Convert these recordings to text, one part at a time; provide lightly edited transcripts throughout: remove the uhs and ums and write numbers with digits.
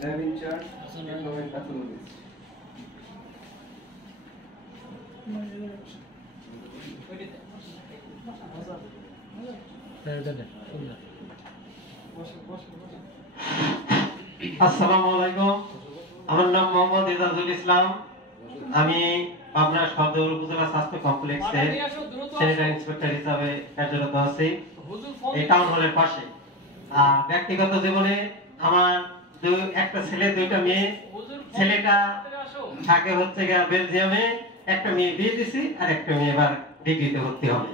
Lab in charge, Diplomat Pathologist. Assalamualaikum. আমার নাম মোহাম্মদ ইজাজুল ইসলাম। আমি পাবনা সদর উপজেলা স্বাস্থ্য কমপ্লেক্সে স্যানিটারি ইন্সপেক্টর হিসাবে কার্যরত আছি এই টাউন হলের পাশে। আর ব্যক্তিগত জীবনে আমার একটা ছেলে দুইটা মেয়ে। ছেলেটা থাকে হচ্ছে বেলজিয়ামে, একটা মেয়ে বিয়ে দিছি আর একটা মেয়ে এবার ডিগ্রিতে ভর্তি হবে।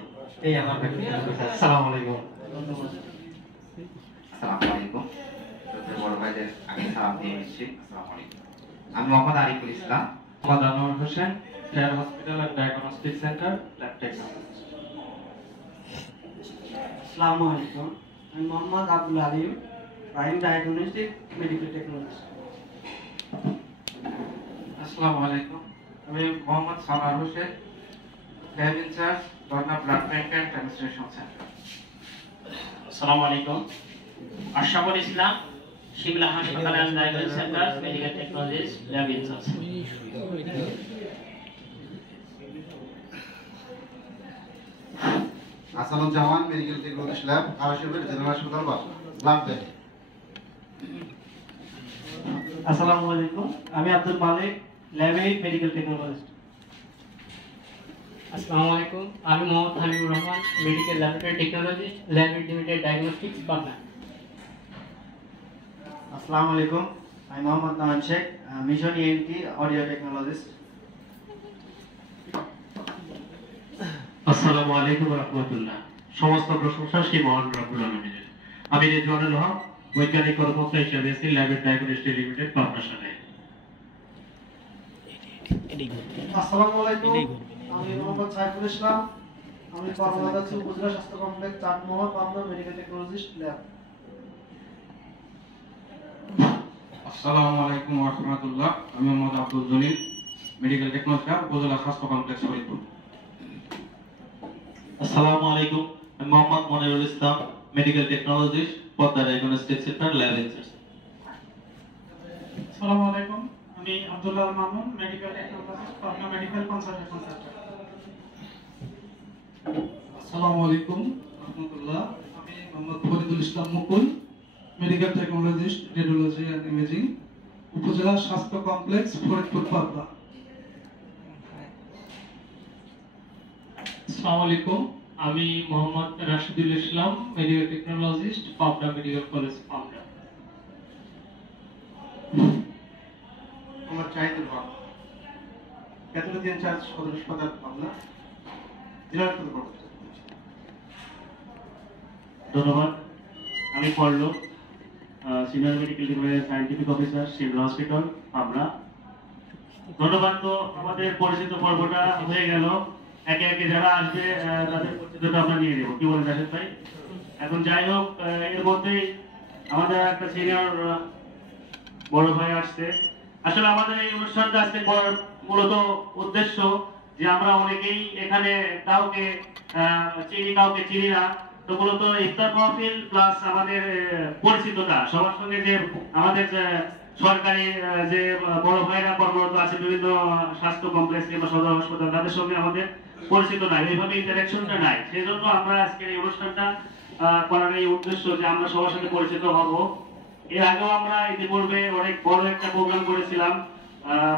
এই আমার ব্যক্তিগত বিষয়। আসসালামু আলাইকুম। আসসালামু আলাইকুম। বড় ভাইদের আমি সালাম দিয়ে নিচ্ছি। আসসালামু আলাইকুম। আমি Mohammad Ariful Islam. Mohammad Anwar Hossain, Care Hospital and diagnostic centre, lab technologist. আসসালামু আলাইকুম। আমি Mohammad Abdul Alim, Prime Diagnostic medical technologist. আসসালামু আলাইকুম। আমি Mohammad Sanar Hossain, lab incharge, Pabna blood bank and transfusion centre. আসসালামু আলাইকুম। আশরাফুল ইসলাম, শিমলা হাসপাতাল and diagnostic centre, medical technologist, lab incharge. Asaduzzaman, medical technologist, lab আরাশিবের জেনারেল হাসপাতাল পাবনা, ব্লাড ব্যাংক। আসসালামু আলাইকুম। আমি Abdul Malik, lab 8 medical technologist. আসসালামু আলাইকুম। আমি Mohammad Habibur Rahman, medical laboratory technologist, lab limited diagnostics, Pabna. আসসালামু আলাইকুম। আমি মোহাম্মদ নামান Sheikh, mission ENT audio technologist. আসসালামু আলাইকুম ওয়া রাহমাতুল্লাহ। সমস্ত প্রশংসা সেই মহান রব্বুল আলামিনের। আমি রেজওয়ানুল হক, বৈজ্ঞানিক কর্মকর্তা হিসেবে আছি ল্যাব ডায়াগনস্টিক লিমিটেড, পাবনা শহরে। আসসালামু আলাইকুম। আমি মোহাম্মদ সাইফুল ইসলাম, আমি কর্মরত আছি উপজেলা স্বাস্থ্য complex Chatmohar, Pabna medical technologist, lab. আসসালামু আলাইকুম ওয়া রাহমাতুল্লাহ। আমি মোহাম্মদ আব্দুল জলিল, মেডিকেল টেকনোলজিস্ট, উপজেলা স্বাস্থ্য কমপ্লেক্স ফরিদপুর। আসসালামু আলাইকুম। আমি Mohammad Monirul Islam, medical technologist, Padma diagnostic centre, lab incharge. আসসালামু আলাইকুম। আমি Abdullah Mamun, medical technologist, Pabna medical consultation centre. আসসালামু আলাইকুম রাহমাতুল্লাহ। আমি Mohammad Faridul Islam Mukul, medical technologist, radiology and imaging, Upazila স্বাস্থ্য কমপ্লেক্স ফরিদপুর, পাবনা। আসসালামু আলাইকুম। আমি Mohammad Rashidul Islam, medical technologist, Pabna medical college, Pabna. আমার চাহিদুল হক, প্যাথোলজি ইনচার্জ, সদর হাসপাতাল পাবনা, জেলা হাসপাতাল পাবনা। ধন্যবাদ। আমি পল্লব, সিনিয়র মেডিকেল ডিপার্টমেন্টের scientific officer, Shimla hospital, Pabna. ধন্যবাদ। তো আমাদের পরিচিত পর্বটা হয়ে গেল। একে একে যারা আসবে তাদের পরিচিতটা আমরা নিয়ে নেব, কি বলেন রাশেদ ভাই? এখন যাই হোক, এর মধ্যেই আমাদের একটা সিনিয়র বড় ভাই আসছে। আসলে আমাদের এই অনুষ্ঠানটা আজকে মূলত উদ্দেশ্য যে আমরা অনেকেই এখানে কাউকে চিনি কাউকে চিনি না। তো মূলত ইফতার মাহফিল প্লাস আমাদের পরিচিতটা সবার সঙ্গে, যে আমাদের সরকারি যে বড় ভাইরা কর্মরত আছে বিভিন্ন স্বাস্থ্য কমপ্লেক্স কিংবা সদর হাসপাতাল, তাদের সঙ্গে আমাদের পরিচিত নাই, এইভাবে ইন্টারাকশনটা নাই। সেই জন্য আমরা আজকের এই অনুষ্ঠানটা করার এই উদ্দেশ্য যে আমরা সবার সাথে পরিচিত হব। এর আগেও আমরা ইতিপূর্বে অনেক বড় একটা প্রোগ্রাম করেছিলাম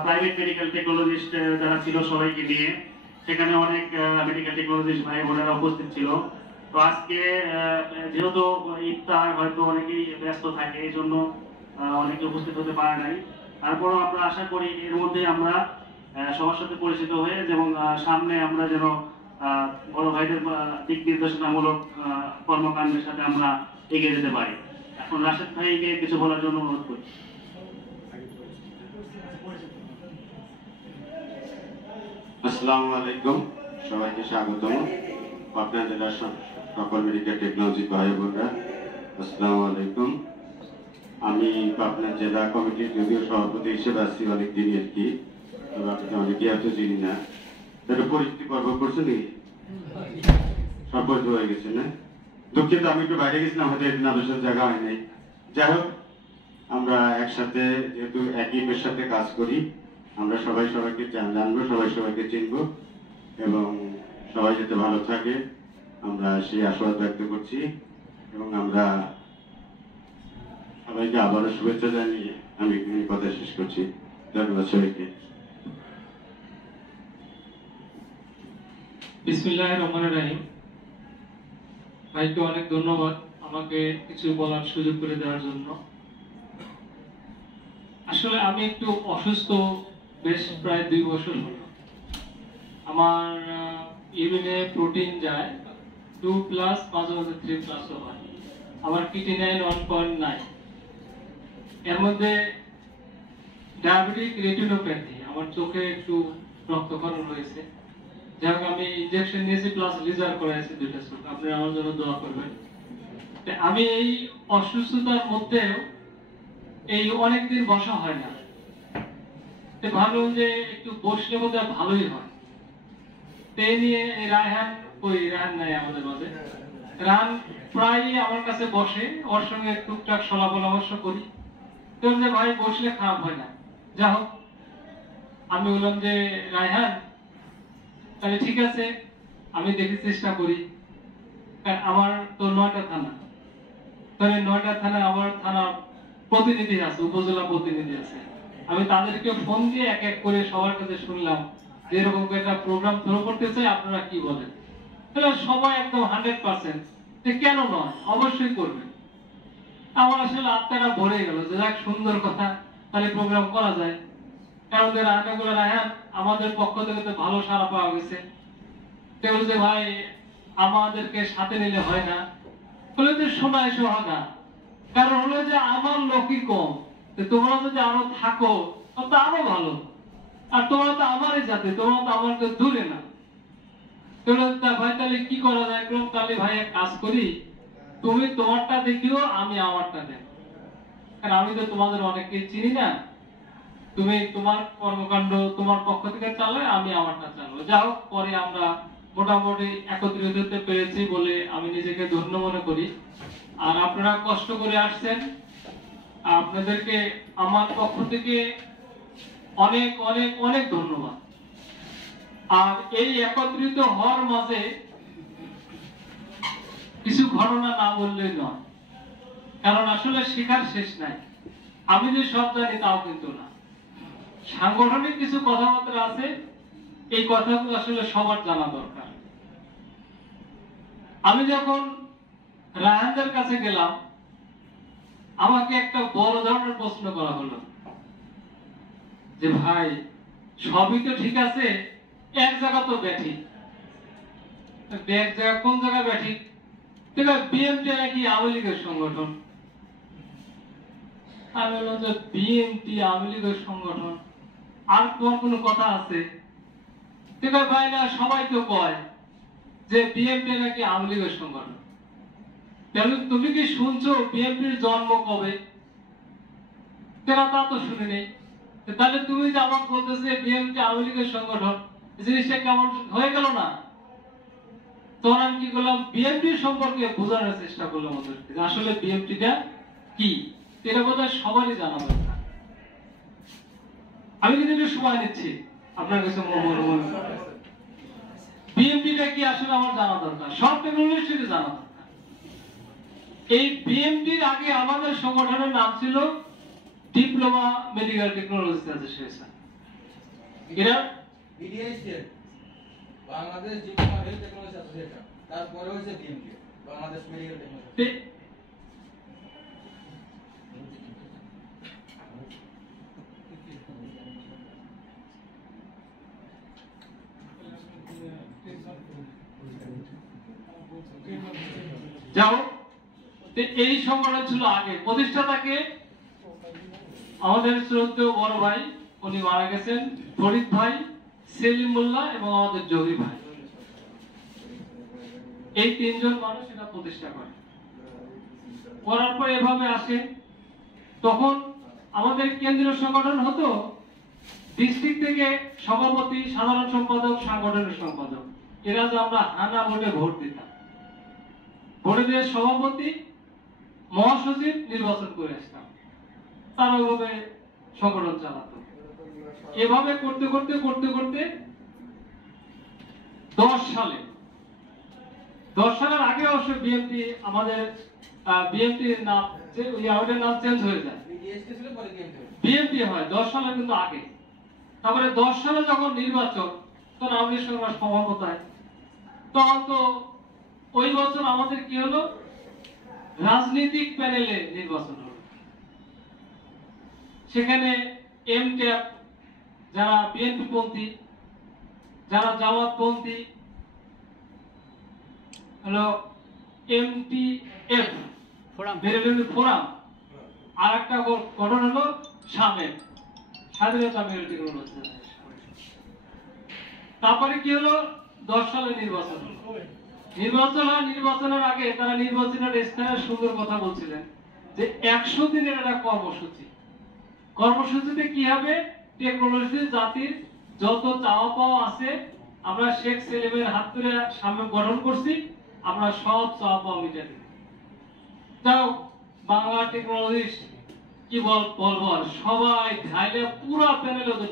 প্রাইভেট মেডিকেল টেকনোলজিস্ট যারা ছিল সবাইকে নিয়ে। সেখানে অনেক মেডিকেল টেকনোলজিস্ট ভাই বোনেরা উপস্থিত ছিল। তো আজকে যেহেতু ইফতার, হয়তো অনেকেই ব্যস্ত থাকে, এই জন্য অনেকে উপস্থিত হতে পারে নাই। তারপরও আমরা আশা করি এর মধ্যে আমরা সবার সাথে পরিচিত হয়ে এবং সামনে আমরা যেন বড় ভাইদের দিক নির্দেশনামূলক কর্মকাণ্ডের সাথে আমরা এগিয়ে যেতে পারি। এখন রাশেদ ভাইকে কিছু বলার জন্য অনুরোধ করি। আসসালামু আলাইকুম, সবাইকে স্বাগতম। পাবনা জেলার সকল মেডিকেল টেকনোলজি ভাই বোনরা, আসসালামু আলাইকুম। আমি পাবনা জেলা কমিটির যদিও সভাপতি হিসেবে আছি অনেকদিনই আর কি, তবে আপনাকে অনেকেই এত চিনি না। এটা পরিচিতি পর্ব করছে নাকি? সব পরিচিত হয়ে গেছে না? দুঃখিত, আমি একটু বাইরে গেছিলাম, হয়তো একদিন আলোচনার জায়গা হয় নাই। যাই হোক, আমরা একসাথে যেহেতু একই পেশাতে কাজ করি, আমরা সবাই সবাইকে জানবো, সবাই সবাইকে চিনবো এবং সবাই যাতে ভালো থাকে আমরা সেই আশাবাদ ব্যক্ত করছি এবং আমরা সবাইকে আবারও শুভেচ্ছা জানিয়ে আমি এখানে কথা শেষ করছি। ধন্যবাদ সবাইকে। বিসমিল্লাহির রহমানির রহিম। ভাইকে অনেক ধন্যবাদ আমাকে কিছু বলার সুযোগ করে দেওয়ার জন্য। আসলে আমি একটু অসুস্থ বেশ প্রায় 2 বছর হলো। আমার ইউরিনে প্রোটিন যায় 2+, মাঝে মাঝে 3+ হয়। আমার কিটিনাইন 1.9। এর মধ্যে ডায়াবেটিক রেটিনোপ্যাথি, আমার চোখে একটু রক্তক্ষরণ হয়েছে। যাই হোক, আমি ইনজেকশন নিয়েছি প্লাস লেজার করাইছি 2টা চোখ। আপনারা আমার জন্য দোয়া করবেন। আমি এই অসুস্থতার মধ্যে এই অনেকদিন বসা হয় না, ভাবলাম যে একটু বসলে বোধহয় ভালোই হয়। এই নিয়ে রায়হান নাই আমাদের মাঝে। রায়হান প্রায়ই আমার কাছে বসে, ওর সঙ্গে টুকটাক সলা পরামর্শ করি। তো যে ভাই বসলে খারাপ হয় না। যা হোক, আমি বললাম যে রায়হান তাহলে ঠিক আছে, আমি দেখি চেষ্টা করি। কারণ আমার তো 9টা থানা, তাহলে 9টা থানা আমার থানা প্রতিনিধি আছে, উপজেলা প্রতিনিধি আছে। আমি তাদেরকে ফোন দিয়ে এক এক করে সবার কাছে শুনলাম যে এরকম একটা প্রোগ্রাম শুরু করতে চাই, আপনারা কি বলেন? তাহলে সবাই একদম 100% যে কেন নয়, অবশ্যই করবেন। আমার আসলে আত্মাটা ভরে গেল যে যাক, সুন্দর কথা, তাহলে প্রোগ্রাম করা যায়। কারণ রায়হান আমাদের পক্ষ থেকে তো ভালো সাড়া পাওয়া গেছে। কেউ যে ভাই আমাদেরকে সাথে নিলে হয় না, বলে তো শোনায় সোহাগা। কারণ হলো যে আমার লোকই কম, তোমরা যদি আরো থাকো তো আরো ভালো। আর তোমরা তো আমারই জাতি, তোমরা তো আমাকে দূরে না। ভাই তাহলে কি করা যায়? তাহলে ভাই এক কাজ করি, তুমি তোমারটা দেখিও, আমি আমারটা দেখ। কারণ আমি তো তোমাদের অনেককেই চিনি না। তুমি তোমার কর্মকাণ্ড তোমার পক্ষ থেকে চালায়, আমি আমারটা চালাবো। যা হোক, পরে আমরা মোটামুটি একত্রিত হতে পেরেছি বলে আমি নিজেকে ধন্য মনে করি। আর আপনারা কষ্ট করে আসছেন, আপনাদেরকে আমার পক্ষ থেকে অনেক অনেক অনেক ধন্যবাদ। আর এই একত্রিত হওয়ার মাঝে কিছু ঘটনা না বললেই নয়, কারণ আসলে শেখার শেষ নাই। আমি যে সব জানি তাও কিন্তু না। সাংগঠনিক কিছু কথাবার্তা আছে, এই কথাগুলো আসলে সবার জানা দরকার। আমি যখন রায়হানদের কাছে গেলাম, আমাকে একটা বড় ধরনের প্রশ্ন করা হলো যে ভাই সবই তো ঠিক আছে, এক জায়গা তো ব্যাঠিক। এক জায়গা, কোন জায়গা ব্যাঠিক? বিএমটি নাকি আওয়ামী লীগের সংগঠন। আমি বললাম যে বিএমটি আওয়ামী লীগের সংগঠন, আর তোমার কোনো কথা আছে? ভাই না, সবাই তো কয় যে বিএমপি নাকি আওয়ামী লীগের সংগঠন। তাহলে তুমি কি শুনছো বিএনপির জন্ম কবে? তা তো শুনিনি। তাহলে তুমি যে আমাকে বলতেছে বিএনপি আওয়ামী লীগের সংগঠন, জিনিসটা কেমন হয়ে গেল না? তখন আমি কি করলাম, বিএনপি সম্পর্কে বোঝানোর চেষ্টা করলাম ওদেরকে, আসলে বিএনপিটা কি। এটা বোধহয় সবারই জানা দরকার। আমি কিন্তু একটু সময় নিচ্ছি আপনার কাছে। বিএমপিটা কি আসলে আমার জানা দরকার, সব টেকনোলজি জানা দরকার। এই বিএমপির আগে আমাদের সংগঠনের নাম ছিল ডিপ্লোমা মেডিকেল টেকনোলজি অ্যাসোসিয়েশন। এটা Bangladesh diploma health technology association, তারপরে হচ্ছে বিএমটি, বাংলাদেশ মেডিকেল টেকনোলজি। যাও, এই সংগঠন ছিল আগে। প্রতিষ্ঠাতাকে আমাদের শ্রদ্ধেয় বড় ভাই, উনি মারা গেছেন, ফরিদ ভাই, সেলিম মোল্লা এবং আমাদের জহি ভাই। এই 3 জন মানুষ এটা প্রতিষ্ঠা করে। করার পর এভাবে আসে। তখন আমাদের কেন্দ্রীয় সংগঠন হতো ডিস্ট্রিক্ট থেকে সভাপতি, সাধারণ সম্পাদক, সাংগঠনিক সম্পাদক। এরা যে আমরা হানা ভোটে ভোট দিতাম, ভোটে দিয়ে সভাপতি, মহাসচিব নির্বাচন করে আসতাম। তারা ওইভাবে সংগঠন চালাতো। এভাবে করতে করতে 10 সালের আগে অবশ্য বিএমপি আমাদের বিএমপির নাম ওইটার নাম চেঞ্জ হয়ে যায়, বিডিএসটি ছিল পরে বিএনপি বিএমপি হয় 10 সালের কিন্তু আগে। তারপরে 10 সালে যখন নির্বাচন, তখন আওয়ামী লীগ সরকার ক্ষমতায়, তখন তো ওই বছর আমাদের কি হলো, রাজনৈতিক প্যানেলে নির্বাচন হলো। সেখানে এমটেপ যারা বিএনপি পন্থী, যারা জামাত পন্থী হলো এমটিএফ ফোরাম, আর একটা গঠন হলো সামেল, স্বাধীনতা মেরুটি হচ্ছে। তারপরে কি হলো, 10 সালে নির্বাচন নির্বাচনের আগে তারা নির্বাচনের ইস্তাহারে সুন্দর কথা বলছিলেন যে 100 দিনের একটা কর্মসূচিতে কি হবে, টেকনোলজি জাতির যত চাওয়া পাওয়া আছে আমরা শেখ সেলিমের হাত ধরে সামনে গঠন করছি, আমরা সব চাওয়া পাওয়া মিটে দেব। তাও বাংলা টেকনোলজি কি বলবো, সবাই ঢাইলে পুরো প্যানেল ওদের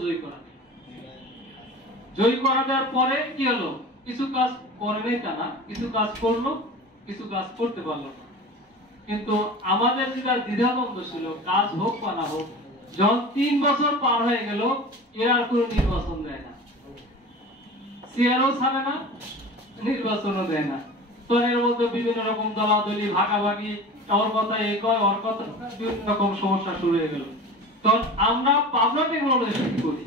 জয়ী করা দেওয়ার পরে কি হলো, কিছু কাজ করেনি তা না, কিছু কাজ করলো, কিছু কাজ করতে পারলো না। কিন্তু আমাদের যেটা দ্বিধাদ্বন্দ্ব ছিল, কাজ হোক বা না হোক, যখন 3 বছর পার হয়ে গেল, এর আর কোনো নির্বাচন দেয় না, সিআরও ছাড়ে না, নির্বাচনও দেয় না। তো এর মধ্যে বিভিন্ন রকম দলাদলি, ভাগাভাগি, ওর কথা এই কয়, ওর কথা, বিভিন্ন রকম সমস্যা শুরু হয়ে গেল। তখন আমরা পাবনা টেকনোলজি করি,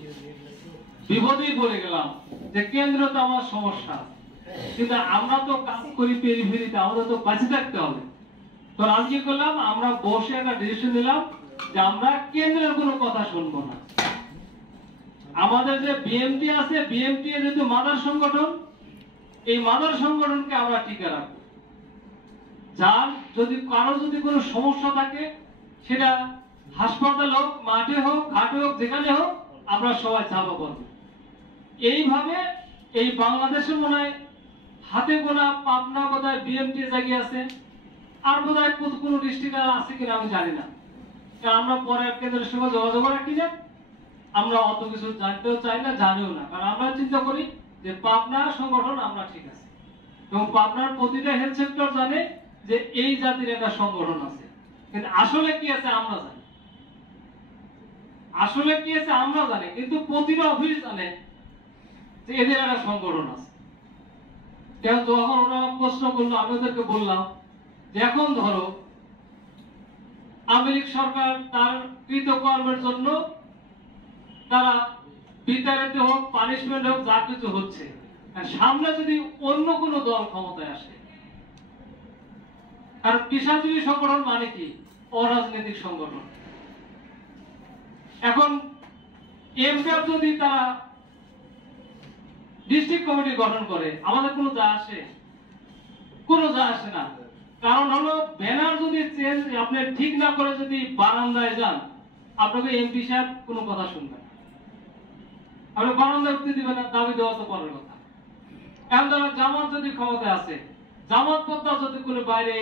বিপদেই পড়ে গেলাম যে কেন্দ্র তো আমার সমস্যা, কিন্তু আমরা তো কাজ করি পেরিফেরিতে, আমাদের তো বাঁচে থাকতে হবে। তো আজ কি করলাম, আমরা বসে একটা ডিসিশন নিলাম যে আমরা কেন্দ্রের কোনো কথা শুনবো না। আমাদের যে বিএমপি আছে, বিএমপি এর যেহেতু মাদার সংগঠন, এই মাদার সংগঠনকে আমরা টিকে রাখবো। যার যদি কারো যদি কোনো সমস্যা থাকে, সেটা হাসপাতাল হোক, মাঠে হোক, ঘাটে হোক, যেখানে হোক, আমরা সবাই চাপা করবো। এইভাবে এই বাংলাদেশের মনে হয় হাতে গোনা পাবনা বোধহয় বিএমপি জায়গা আছে, আর বোধহয় কোনো ডিস্ট্রিক্ট আছে কিনা আমি জানি না, কারণ আমরা পরে কেন্দ্রের সঙ্গে যোগাযোগ রাখি না, আমরা অত কিছু জানতেও চাই না, জানিও না। কারণ আমরা চিন্তা করি যে পাবনার সংগঠন আমরা ঠিক আছে, এবং পাবনার প্রতিটা হেলথ সেক্টর জানে যে এই জাতির একটা সংগঠন আছে, কিন্তু আসলে কি আছে আমরা জানি, আসলে কি আছে আমরা জানি, কিন্তু প্রতিটা অফিস জানে যে এদের একটা সংগঠন আছে। যখন ওরা প্রশ্ন করলো, আমি ওদেরকে বললাম যে এখন ধরো আওয়ামী লীগ সরকার তার কৃতকর্মের জন্য তারা বিতাড়িত হোক, পানিশমেন্ট হোক, যা কিছু হচ্ছে, সামনে যদি অন্য কোনো দল ক্ষমতায় আসে, আর পেশাজীবী সংগঠন মানে কি, অরাজনৈতিক সংগঠন। এখন এমপিএফ যদি তারা ডিস্ট্রিক্ট কমিটি গঠন করে, আমাদের কোনো যা আসে, কোনো যা আসে না। কারণ হলো ব্যানার যদি চেঞ্জ আপনি ঠিক না করে যদি বারান্দায় যান, আপনাকে এমপি সাহেব কোনো কথা শুনবে না, আপনি বারান্দায় উঠতে দিবেন না, দাবি দেওয়া তো পরের কথা। এখন ধরো জামাত যদি ক্ষমতায় আছে, জামাত পদ্মা যদি কোনো বাইরে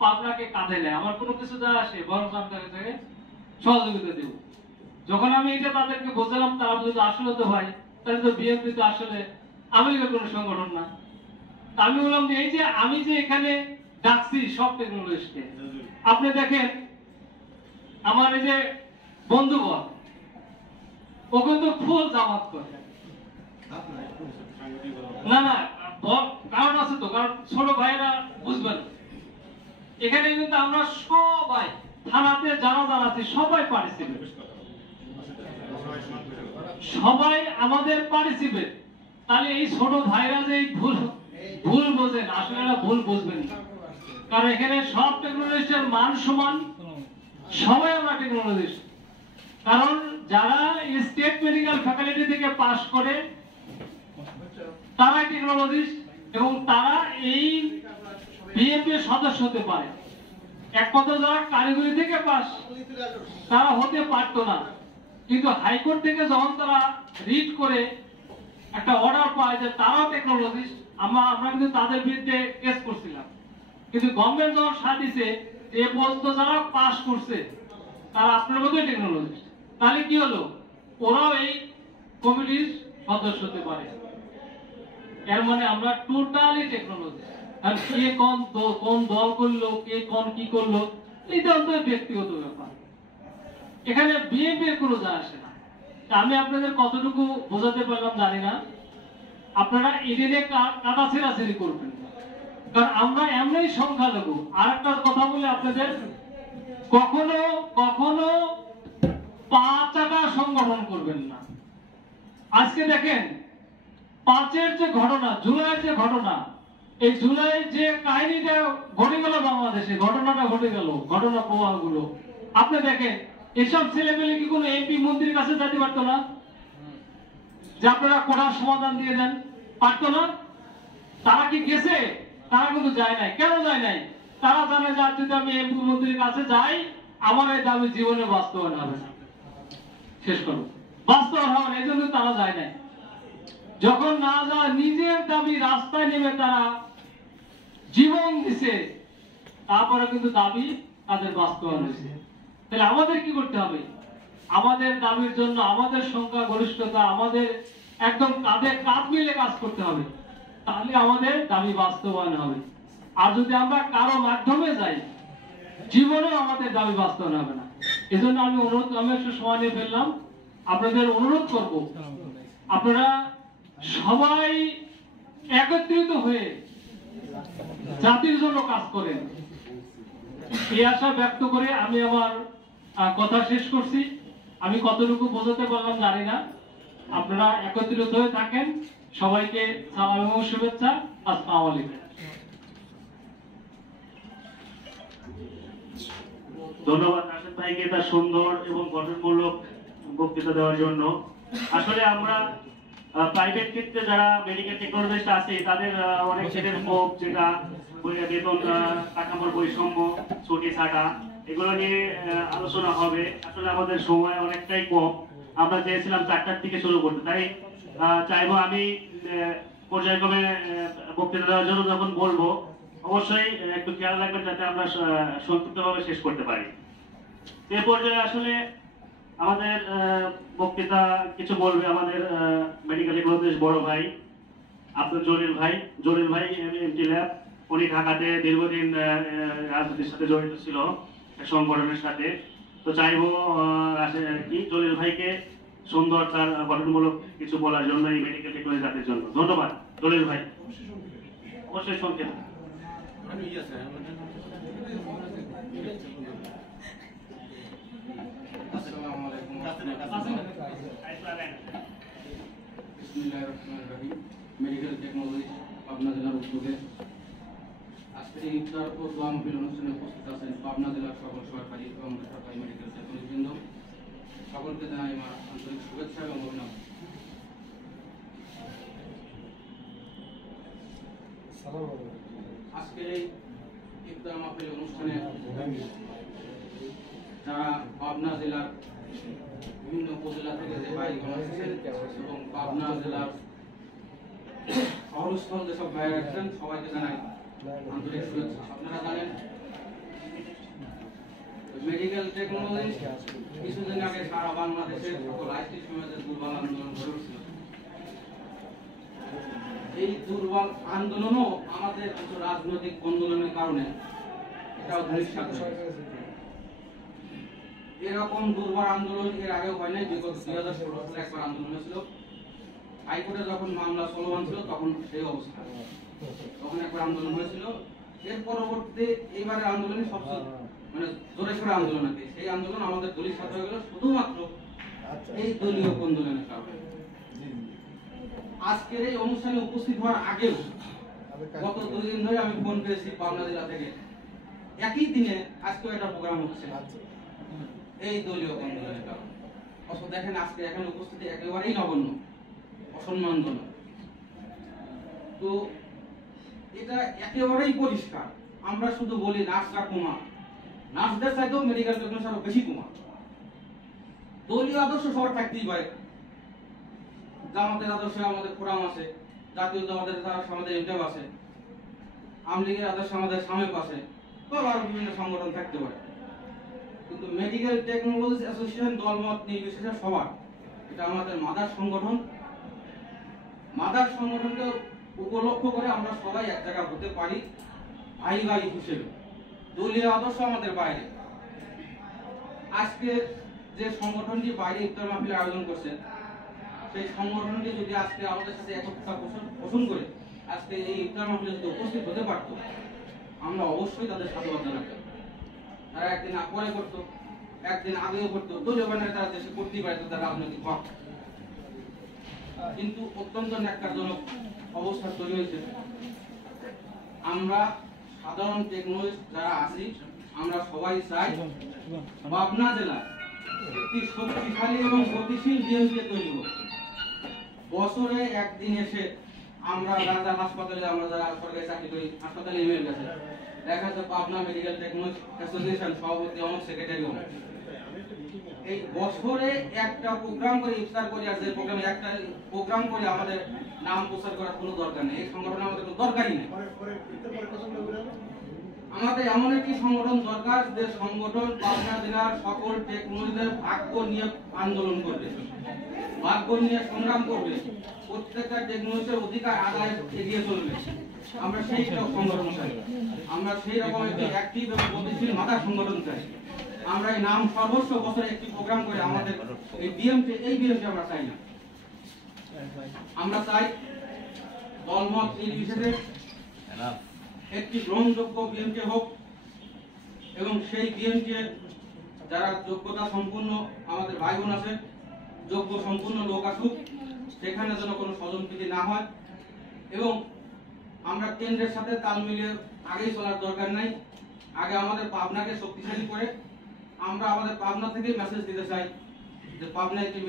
পাবনাকে কাঁধে নেয়, আমার কোনো কিছু যা আসে, বরং আমি তাদের থেকে সহযোগিতা দেব। যখন আমি এটা তাদেরকে বোঝালাম, তারা যদি আসলে তো ভাই, তাহলে তো বিএনপি তো আসলে আওয়ামী লীগের কোনো সংগঠন না। আমি বললাম যে এই যে আমি যে এখানে ডাকছি সব টেকনোলজিস্টকে, আপনি দেখেন আমার এই যে বন্ধুবর, ও কিন্তু ফুল জামাত করে না, না কারণ আছে তো, কারণ ছোট ভাইয়েরা বুঝবেন, এখানে কিন্তু আমরা সবাই থানাতে যারা যারা আছি সবাই পার্টিসিপেট, সবাই আমাদের পার্টিসিপেট। তাহলে এই ছোট ভাইরা যে ভুল বোঝেন, আসলে এরা ভুল বুঝবেন না, কারণ এখানে সব টেকনোলজিস্টের মান সমান, সবাই আমরা টেকনোলজিস্ট। কারণ যারা স্টেট মেডিকেল ফ্যাকাল্টি থেকে পাস করে তারা টেকনোলজিস্ট, এবং তারা এই বিএনপি এর সদস্য হতে পারে। এক কথা যারা কারিগরি থেকে পাস তারা হতে পারতো না, কিন্তু হাইকোর্ট থেকে যখন তারা রিড করে একটা অর্ডার পায় যে তারাও টেকনোলজিস্ট, আমরা কিন্তু তাদের বিরুদ্ধে কেস করছিলাম। কিন্তু গভর্নমেন্ট যখন সাথ দিছে, এ পর্যন্ত যারা পাস করছে তারা আপনার মতোই টেকনোলজিস্ট, তাহলে কি হলো, ওরাও এই কমিটির সদস্য হতে পারে। এর মানে আমরা টোটালি টেকনোলজি। আর কে কোন দল করলো, কে কোন কি করলো, এটা তো ব্যক্তিগত ব্যাপার, এখানে বিএনপির কোনো যায় আসে না। আমি আপনাদের কতটুকু বোঝাতে পারলাম জানি না, আপনারা এদিনে কাটা ছেড়াছেড়ি করবেন না, কারণ আমরা এমনি সংখ্যালঘু। আর একটা কথা বলে আপনাদের, কখনো কখনো পাঁচাটা সংগঠন করবেন না। আজকে দেখেন 5-এর যে ঘটনা, জুলাইয়ের যে ঘটনা, এই জুলাই যে কাহিনীটা ঘটে গেল বাংলাদেশে, ঘটনাটা ঘটে গেল, ঘটনা প্রবাহগুলো আপনি দেখেন, এসব ছেলেমেলে কি কোনো এমপি মন্ত্রীর কাছে যেতে পারতো না যে আপনারা কোটার সমাধান দিয়ে দেন? পারতো না? তারা কি গেছে? তারা কিন্তু যায় নাই। কেন যায় নাই? তারা জানে যে যদি আমি এমপি মন্ত্রীর কাছে যাই, আমার এই দাবি জীবনে বাস্তবায়ন হবে না। শেষ করো, বাস্তবায়ন হবে না, এই জন্য তারা যায় নাই। যখন না যায়, নিজের দাবি রাস্তায় নেমে তারা জীবন দিছে, তারপরে কিন্তু দাবি তাদের বাস্তবায়ন হয়েছে। তাহলে আমাদের কি করতে হবে? আমাদের দাবির জন্য আমাদের সংখ্যা গরিষ্ঠতা, আমাদের একদম কাঁধে কাঁধ মিলে কাজ করতে হবে, তাহলে আমাদের দাবি বাস্তবায়ন হবে। আর যদি আমরা কারো মাধ্যমে যাই, জীবনেও আমাদের দাবি বাস্তবায়ন হবে না। এজন্য আমি একটু সময় নিয়ে ফেললাম, আপনাদের অনুরোধ করব, আপনারা সবাই একত্রিত হয়ে জাতির জন্য কাজ করেন, এই আশা ব্যক্ত করে আমি আমার কথা শেষ করছি। আমি কতটুকু বোঝাতে পারলাম জানি না, আপনারা একত্রিত হয়ে থাকেন। সবাইকে সালাম এবং শুভেচ্ছা। আসসালামু আলাইকুম। ধন্যবাদ রাশেদ ভাইকে তার সুন্দর এবং গঠনমূলক বক্তৃতা দেওয়ার জন্য। আসলে আমরা প্রাইভেট ক্ষেত্রে যারা মেডিকেল টেকনোলজিস্ট আছে, তাদের অনেক ক্ষেত্রে ক্ষোভ, যেটা বেতন কাঠামোর বৈষম্য, ছুটি ছাটা, এগুলো নিয়ে আলোচনা হবে। আসলে আমাদের সময় অনেকটাই কম, আমরা চেয়েছিলাম 4টার থেকে শুরু করতে, তাই চাইবো আমি পর্যায়ক্রমে বক্তৃতা দেওয়ার জন্য যখন বলবো, অবশ্যই একটু খেয়াল রাখবেন যাতে আমরা সংক্ষিপ্তভাবে শেষ করতে পারি। এ পর্যায়ে আসলে আমাদের বক্তৃতা কিছু বলবে আমাদের মেডিকেল টেকনোলজিস্ট বড় ভাই আব্দুল জলিল ভাই। জলিল ভাই এমটি ল্যাব, উনি ঢাকাতে দীর্ঘদিন রাজনীতির সাথে জড়িত ছিল, সংগঠনের সাথে। তো চাইবো কি জলিল ভাইকে সুন্দর তার গঠনমূলক কিছু বলার জন্য এই মেডিকেল টেকনোলজি জাতির জন্য। ধন্যবাদ জলিল ভাই, অবশ্যই সংক্ষেপ। মেডিকেল টেকনোলজি পাবনা জেলার উদ্যোগে আজকে এই ইফতার ও দোয়া মাহফিল অনুষ্ঠানে উপস্থিত আছেন পাবনা জেলার সকল সরকারি এবং বেসরকারি মেডিকেল টেকনোলজিবৃন্দ। সকলকে জানাই আমার আন্তরিক শুভেচ্ছা এবং অভিনন্দন। আজকের এই ইফতার মাহফিল অনুষ্ঠানে যারা পাবনা জেলার বিভিন্ন উপজেলা থেকে যে ভাইগণ এসেছেন এবং পাবনা জেলার শহরস্থল যেসব ভাইরা এসেছেন, সবাইকে জানাই আন্তরিক শুভেচ্ছা। আপনারা জানেন মেডিকেল টেকনোলজি কিছুদিন আগে সারা বাংলাদেশে সকল আইটি সমাজের দুর্বল আন্দোলন গড়ে উঠছিল। এই দুর্বল আন্দোলনও আমাদের কিছু রাজনৈতিক আন্দোলনের কারণে এটাও ধূলিসাৎ হয়েছে। এরকম দুর্বল আন্দোলন এর আগেও হয় নাই। বিগত 2016 সালে একবার আন্দোলন হয়েছিল, হাইকোর্টে যখন মামলা চলমান ছিল তখন সেই অবস্থা, তখন একবার আন্দোলন হয়েছিল। এর পরবর্তী এইবারের আন্দোলনে সবচেয়ে জোরে সোরে আন্দোলন আছে, সেই আন্দোলন আমাদের দলীয় সাথে হয়ে গেল শুধুমাত্র এই দলীয় আন্দোলনের কারণে। আজকের এই অনুষ্ঠানে উপস্থিত হওয়ার আগেও গত 2 দিন ধরে আমি ফোন পেয়েছি পাবনা জেলা থেকে, একই দিনে আজকেও একটা প্রোগ্রাম হচ্ছে এই দলীয় আন্দোলনের কারণে। অথচ দেখেন আজকে এখানে উপস্থিতি একেবারেই নগণ্য, অসম্মানজনক। তো এটা একেবারেই পরিষ্কার। আমরা শুধু বলি নার্সরা কুমা, নার্সদের চাইতেও মেডিকেল টেকনোলজি আরো বেশি কুমা। দলীয় আদর্শ সবার থাকতেই পারে, জামাতের আদর্শে আমাদের ফোরাম আছে, জাতীয়তাবাদের আমাদের এমটেব আছে, আওয়ামী লীগের আদর্শে আমাদের সামেপ আছে, তো আরো বিভিন্ন সংগঠন থাকতে পারে। কিন্তু মেডিকেল টেকনোলজি অ্যাসোসিয়েশন দলমত নির্বিশেষে সবার, এটা আমাদের মাদার সংগঠন। মাদার সংগঠনকে উপলক্ষ করে আমরা সবাই এক জায়গা হতে পারি ভাই ভাই হিসেবে। দলীয় আদর্শ আমাদের বাইরে। আজকে যে সংগঠনটি বাইরে ইফতার মাহফিলের আয়োজন করছে, সেই সংগঠনটি যদি আজকে আমাদের সাথে একতা পোষণ করে আজকে এই ইফতার মাহফিলে যদি উপস্থিত হতে পারতো, আমরা অবশ্যই তাদের সাধুবাদ জানাতাম। তারা একদিন পরে করতো, একদিন আগেও করতো, দলীয় ব্যানারে তারা দেশে করতেই পারে তাদের রাজনৈতিক হক। কিন্তু অত্যন্ত ন্যাক্কারজনক অবস্থা তৈরি হয়েছে। আমরা সাধারণ টেকনোলজিস্ট যারা আছি, আমরা সবাই চাই পাবনা জেলা একটি শক্তিশালী এবং গতিশীল বিএনপি তৈরি হোক। বছরে একদিন এসে আমরা যারা হাসপাতালে, আমরা যারা সরকারি চাকরি করি, হাসপাতালে ইমেল গেছে, দেখা যাচ্ছে পাবনা মেডিকেল টেকনোলজি অ্যাসোসিয়েশন সভাপতি অমুক, সেক্রেটারি অমুক। এই বছরে একটা প্রোগ্রাম করে ইফতার করি, আর যে প্রোগ্রামে একটা প্রোগ্রাম করে আমাদের নাম প্রচার করার কোনো দরকার নেই। এই সংগঠন আমাদের কোনো দরকারই নেই। আমাদের এমন একটি সংগঠন দরকার যে সংগঠন পাবনা জেলার সকল টেকনোলজিদের ভাগ্য নিয়ে আন্দোলন করবে, ভাগ্য নিয়ে সংগ্রাম করবে, প্রত্যেকটা টেকনোলজির অধিকার আদায় এগিয়ে চলবে। আমরা সেই সংগঠন চাই। আমরা সেই রকম একটি অ্যাক্টিভ এবং গতিশীল মাদার সংগঠন চাই। আমরা এই নাম সর্বস্ব বছরে একটি প্রোগ্রাম করে আমাদের এই বিএমপি আমরা চাই না। আমরা চাই দলমত নির্বিশেষে একটি গ্রহণযোগ্য বিএমপি হোক, এবং সেই বিএমপি যারা যোগ্যতা সম্পূর্ণ আমাদের ভাই বোন আছে, যোগ্য সম্পূর্ণ লোক আসুক, সেখানে যেন কোনো স্বজনপ্রীতি না হয়। এবং আমরা কেন্দ্রের সাথে তাল মিলিয়ে আগেই চলার দরকার নাই। আগে আমাদের পাবনাকে শক্তিশালী করে আমরা আমাদের পাবনা থেকে মেসেজ দিতে চাই যে পাবনায় একটি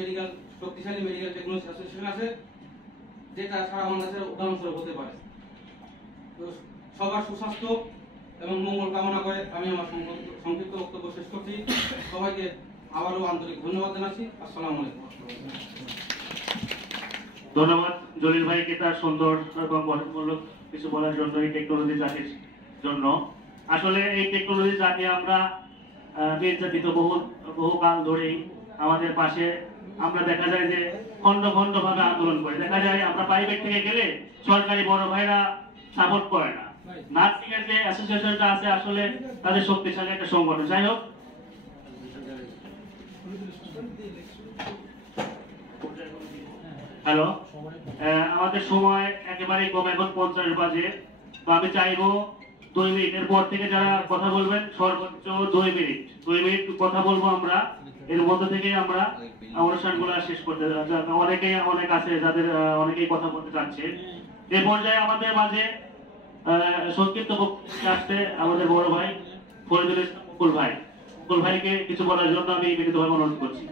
শক্তিশালী মেডিকেল টেকনোলজি অ্যাসোসিয়েশন আছে, যেটা সারা বাংলাদেশের উদাহরণস্বরূপ হতে পারে। তো সবার সুস্বাস্থ্য এবং মঙ্গল কামনা করে আমি আমার সংক্ষিপ্ত বক্তব্য শেষ করছি। সবাইকে আবারও আন্তরিক ধন্যবাদ জানাচ্ছি। আসসালামু আলাইকুম। ধন্যবাদ জলিল ভাইকে তার সুন্দর এবং গঠনমূলক কিছু বলার জন্য, এই টেকনোলজি জাতির জন্য। আসলে এই টেকনোলজি জাতি আমরা নির্যাতিত বহুকাল ধরেই আমাদের পাশে। আমরা দেখা যায় যে খন্ড খন্ড ভাবে আন্দোলন করে, দেখা যায় আমরা প্রাইভেট থেকে গেলে সরকারি বড় ভাইরা সাপোর্ট করে না। নার্সিং এর যে অ্যাসোসিয়েশনটা আছে, আসলে তাদের শক্তিশালী একটা সংগঠন। যাই হোক, হ্যালো, আমাদের সময় একেবারেই কম, এখন 50 বাজে। তো আমি চাইবো 2 মিনিটের পর থেকে যারা কথা বলবেন সর্বোচ্চ 2 মিনিট কথা বলবো আমরা। এর মধ্যে থেকে আমরা অনুষ্ঠানগুলো শেষ করতে, অনেক আছে যাদের অনেকেই কথা বলতে চাচ্ছে। এই পর্যায়ে আমাদের মাঝে সংক্ষিপ্ত বক্তব্য আসতে আমাদের বড় ভাই ফরিদুল ইসলাম মুকুল ভাইকে কিছু বলার জন্য আমি বিনীতভাবে অনুরোধ করছি।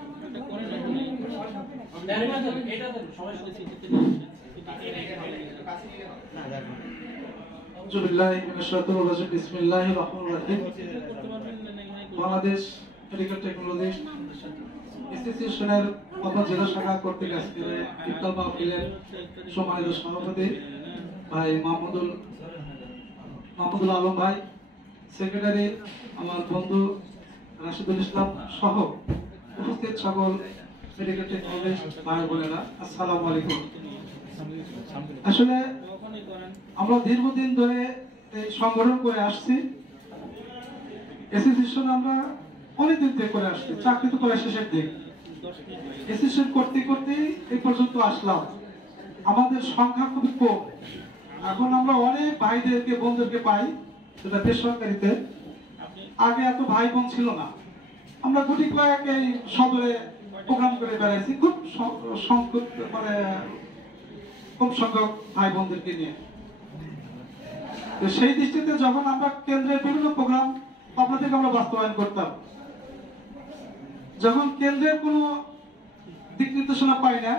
বাংলাদেশ মেডিকেল টেকনোলজি অ্যাসোসিয়েশনের পাবনা জেলা শাখা কর্তৃক আজকে ইফতার মাহফিলের সম্মানিত সভাপতি ভাই মাহমুদুল আলম ভাই, সেক্রেটারি আমার বন্ধু রাশিদুল ইসলাম সহ উপস্থিত সকল মেডিকেল টেকনোলজি ভাই বোনেরা, আসসালামু আলাইকুম। আসলে আমরা দীর্ঘদিন ধরে এই সংগঠন করে আসছি, অ্যাসোসিয়েশন আমরা অনেকদিন থেকে করে আসছি, চাকরি তো করে শেষের দিক। অ্যাসোসিয়েশন করতে করতে এই পর্যন্ত আসলাম। আমাদের সংখ্যা খুবই কম। এখন আমরা অনেক ভাইদেরকে বোনদেরকে পাই, সেটা বেসরকারিতে। আগে এত ভাই বোন ছিল না। আমরা গুটি কয়েক এই সদরে প্রোগ্রাম করে বেড়াইছি, খুব কম সংখ্যক ভাই বোনদেরকে নিয়ে। তো সেই দৃষ্টিতে যখন আমরা কেন্দ্রের বিভিন্ন প্রোগ্রাম আপনাদের আমরা বাস্তবায়ন করতাম, যখন কেন্দ্রের কোনো দিক নির্দেশনা পাই না,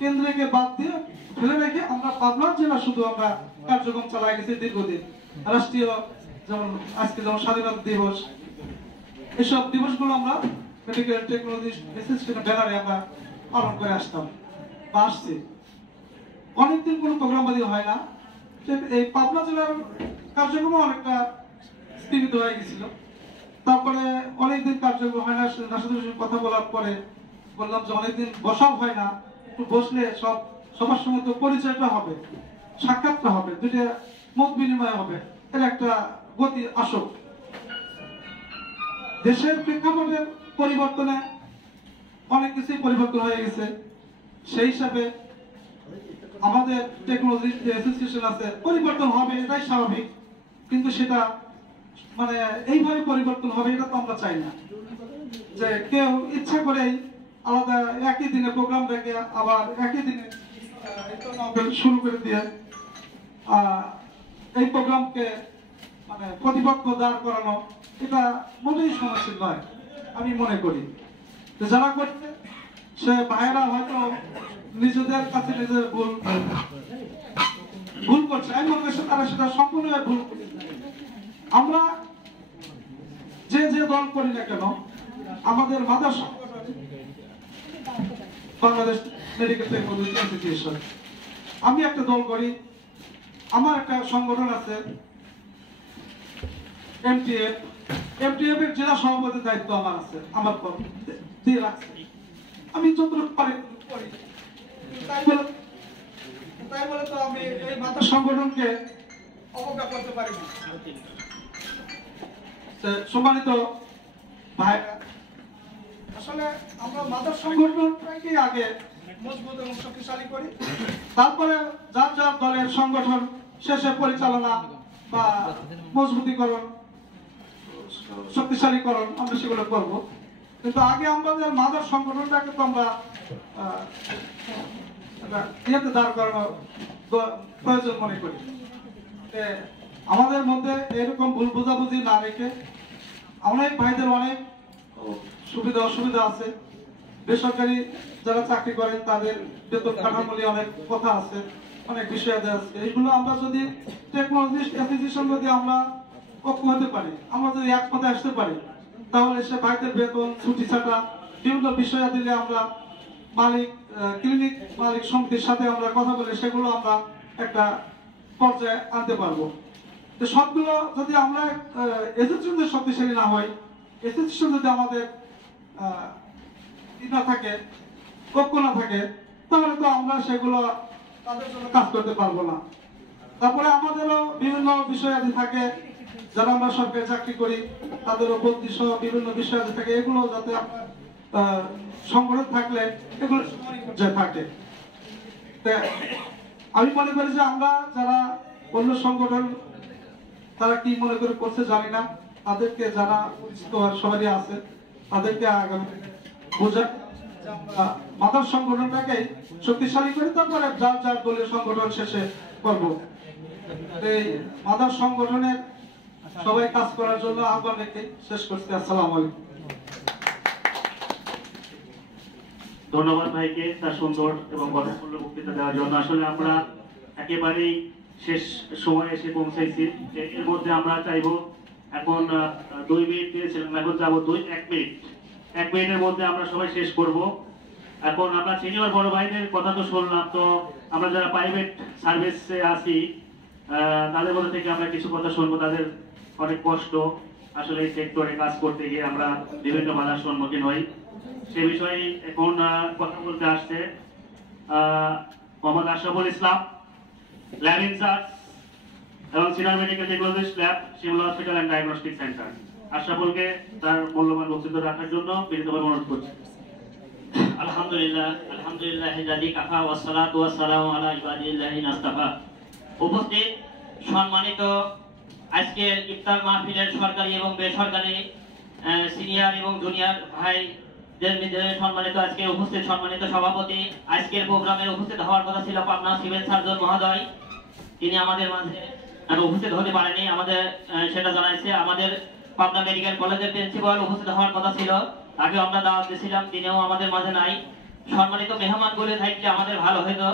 কেন্দ্রকে বাদ দিয়ে ফেলে রেখে আমরা পাবনা জেলা শুধু আমরা কার্যক্রম চালাই গেছি দীর্ঘদিন। রাষ্ট্রীয় যেমন আজকে যেমন স্বাধীনতা দিবস, এসব দিবসগুলো আমরা মেডিকেল টেকনোলজি অ্যাসোসিয়েশনের ব্যানারে আমরা পালন করে আসতাম বা আসছি। অনেকদিন কোনো প্রোগ্রামবাদী হয় না। এই পাবনা জেলার কার্যক্রম অনেকটা স্থগিত হয়ে গেছিল। তারপরে অনেকদিন কার্যক্রম হয় না, নাশিদের সঙ্গে কথা বলার পরে বললাম যে অনেকদিন বসাও হয় না, একটু বসলে সবার সঙ্গে তো পরিচয়টা হবে, সাক্ষাৎটা হবে, দুইটা মত বিনিময় হবে, এর একটা গতি আসুক। দেশের প্রেক্ষাপটের পরিবর্তনে অনেক কিছুই পরিবর্তন হয়ে গেছে, সেই হিসাবে আমাদের টেকনোলজি যে অ্যাসোসিয়েশন আছে পরিবর্তন হবে, এটাই স্বাভাবিক, কিন্তু সেটা মানে এইভাবে পরিবর্তন হবে এটা তো আমরা চাই না, যে কেউ ইচ্ছা করেই আলাদা একই দিনে প্রোগ্রাম রেখে আবার একই দিনে শুরু করে দিয়ে এই প্রোগ্রামকে মানে প্রতিপক্ষ দাঁড় করানো, এটা মোটেই সমাজশীল নয় আমি মনে করি। যারা করছে সে ভাইয়েরা হয়তো নিজেদের কাছে নিজেদের ভুল করছে, আমি মনে করছি তারা সেটা সম্পূর্ণভাবে ভুল করছে। আমরা যে দল করি না কেন, আমাদের মাদার সংগঠন বাংলাদেশ মেডিকেল টেকনোলজি অ্যাসোসিয়েশন, আমি একটা দল করি, আমার একটা সংগঠন আছে এমটিএফ এর জেলা সভাপতির দায়িত্ব আমার আছে, আমার পদ দিয়ে রাখছে, আমি যতটুকু পারি করি। তাই বলে তো আমি এই মাদার সংগঠনকে অবজ্ঞা করতে পারি না। সম্মানিত ভাইরা, আসলে আমরা মাদার সংগঠনটাকে আগে মজবুত এবং শক্তিশালী করি, তারপরে যার যার দলের সংগঠন শেষে পরিচালনা বা মজবুতিকরণ শক্তিশালীকরণ আমরা সেগুলো করব, কিন্তু আগে আমাদের মাদার সংগঠনটাকে তো আমরা ইয়েতে দাঁড় করানো প্রয়োজন মনে করি। আমাদের মধ্যে এরকম ভুল বোঝাবুঝি না রেখে, অনেক ভাইদের অনেক সুবিধা অসুবিধা আছে, বেসরকারি যারা চাকরি করেন তাদের বেতন কাঠামো নিয়ে অনেক কথা আছে, অনেক বিষয় আছে, এইগুলো আমরা যদি টেকনোলজি অ্যাসোসিয়েশন যদি আমরা ঐক্য হতে পারি, আমরা যদি এক পথে আসতে পারি, তাহলে সে ভাইদের বেতন ছুটি ছাটা বিভিন্ন বিষয় দিলে আমরা ক্লিনিক মালিক সমিতির সাথে আমরা কথা বলে সেগুলো আমরা একটা পর্যায়ে আনতে পারবো। তো সবগুলো যদি আমরা অ্যাসোসিয়েশন শক্তিশালী না হয়, অ্যাসোসিয়েশন যদি আমাদের না থাকে, ঐক্য না থাকে, তাহলে তো আমরা সেগুলো তাদের জন্য কাজ করতে পারবো না। তারপরে আমাদেরও বিভিন্ন বিষয় আদি থাকে, যারা আমরা সরকারি চাকরি করি তাদেরও বদলি সহ বিভিন্ন বিষয় আদি থাকে, এগুলো যাতে সংগঠন থাকলে এগুলো থাকে। আমি মনে করি যে আমরা যারা অন্য সংগঠন তারা কি মনে করে করছে জানি না, তাদেরকে যারা পরিচিত সবারই আছে তাদেরকে আগামী বোঝা মাদার সংগঠনটাকে শক্তিশালী করে তারপরে যার যার দলীয় সংগঠন শেষে করব। এই মাদার সংগঠনের সবাই কাজ করার জন্য আহ্বান রেখে শেষ করছি। আসসালামু আলাইকুম। ধন্যবাদ ভাইকে তার সুন্দর এবং গঠনমূলক বক্তৃতা দেওয়ার জন্য। আসলে আমরা একেবারেই শেষ সময় এসে পৌঁছাইছি, এর মধ্যে আমরা চাইবো এখন 2 মিনিট দিয়েছিলাম, এখন যাবো 1 মিনিটের মধ্যে আমরা সবাই শেষ করব। এখন আমরা সিনিয়র বড় ভাইদের কথা তো শুনলাম, তো আমরা যারা প্রাইভেট সার্ভিসে আছি তাদের মধ্যে থেকে আমরা কিছু কথা শুনবো। তাদের অনেক কষ্ট, আসলে এই সেক্টরে কাজ করতে গিয়ে আমরা বিভিন্ন বাধার সম্মুখীন হই, সে বিষয়ে এখন কথা বলতে আসছে মোহাম্মদ আশরাফুল ইসলাম, ল্যাব ইনচার্জ এবং senior medical technologist lab, Shimla hospital and diagnostic centre. আশরাফুলকে তার মূল্যবান বক্তব্য রাখার জন্য বিনীতভাবে অনুরোধ করছি। আলহামদুলিল্লাহ জাযী কাফা ওয়াস সালাতু ওয়াস সালামু আলা ইবাদিল্লাহিল মুস্তাফা। উপস্থিত সম্মানিত আজকের ইফতার মাহফিলের সরকারি এবং বেসরকারি সিনিয়র এবং জুনিয়র ভাইদের মধ্যে সম্মানিত আজকে উপস্থিত সম্মানিত সভাপতি, আজকের প্রোগ্রামে উপস্থিত হওয়ার কথা ছিল পাবনা সিভিল সার্জন মহোদয়, তিনি আমাদের মাঝে উপস্থিত হতে পারেনি, আমাদের সেটা জানাইছে। আমাদের পাবনা মেডিকেল কলেজের প্রিন্সিপাল উপস্থিত হওয়ার কথা ছিল, তাকে আমরা দাওয়াত দিয়েছিলাম, তিনিও আমাদের মাঝে নাই। সম্মানিত মেহমান বলে থাকলে আমাদের ভালো হতো,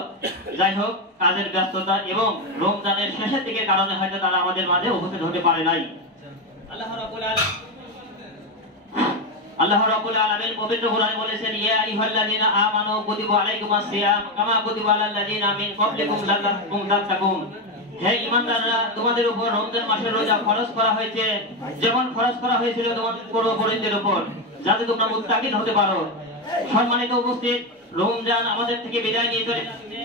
যাই হোক কাজের ব্যস্ততা এবং রমজানের শেষের দিকের কারণে হয়তো তারা আমাদের মাঝে উপস্থিত হতে পারে নাই। আল্লাহ রাব্বুল আলামিন পবিত্র কোরআনে বলেছেন, ইয়া আইয়ুহাল্লাযীনা আমানু কুতিবা আলাইকুমুস সিয়াম কামা কুতিবা আলাল লাযীনা মিন ক্বাবলিকুম লাআল্লাকুম তাত্তাকুন। হে ঈমানদাররা, তোমাদের উপর রমজান মাসের রোজা ফরজ করা হয়েছে, যেমন ফরজ করা হয়েছিল তোমাদের পূর্বপুরুষদের উপর, যাতে তোমরা মুত্তাকিন হতে পারো। সম্মানিত উপস্থিত, রমজান আমাদের থেকে বিদায় নিয়ে চলে যাচ্ছে।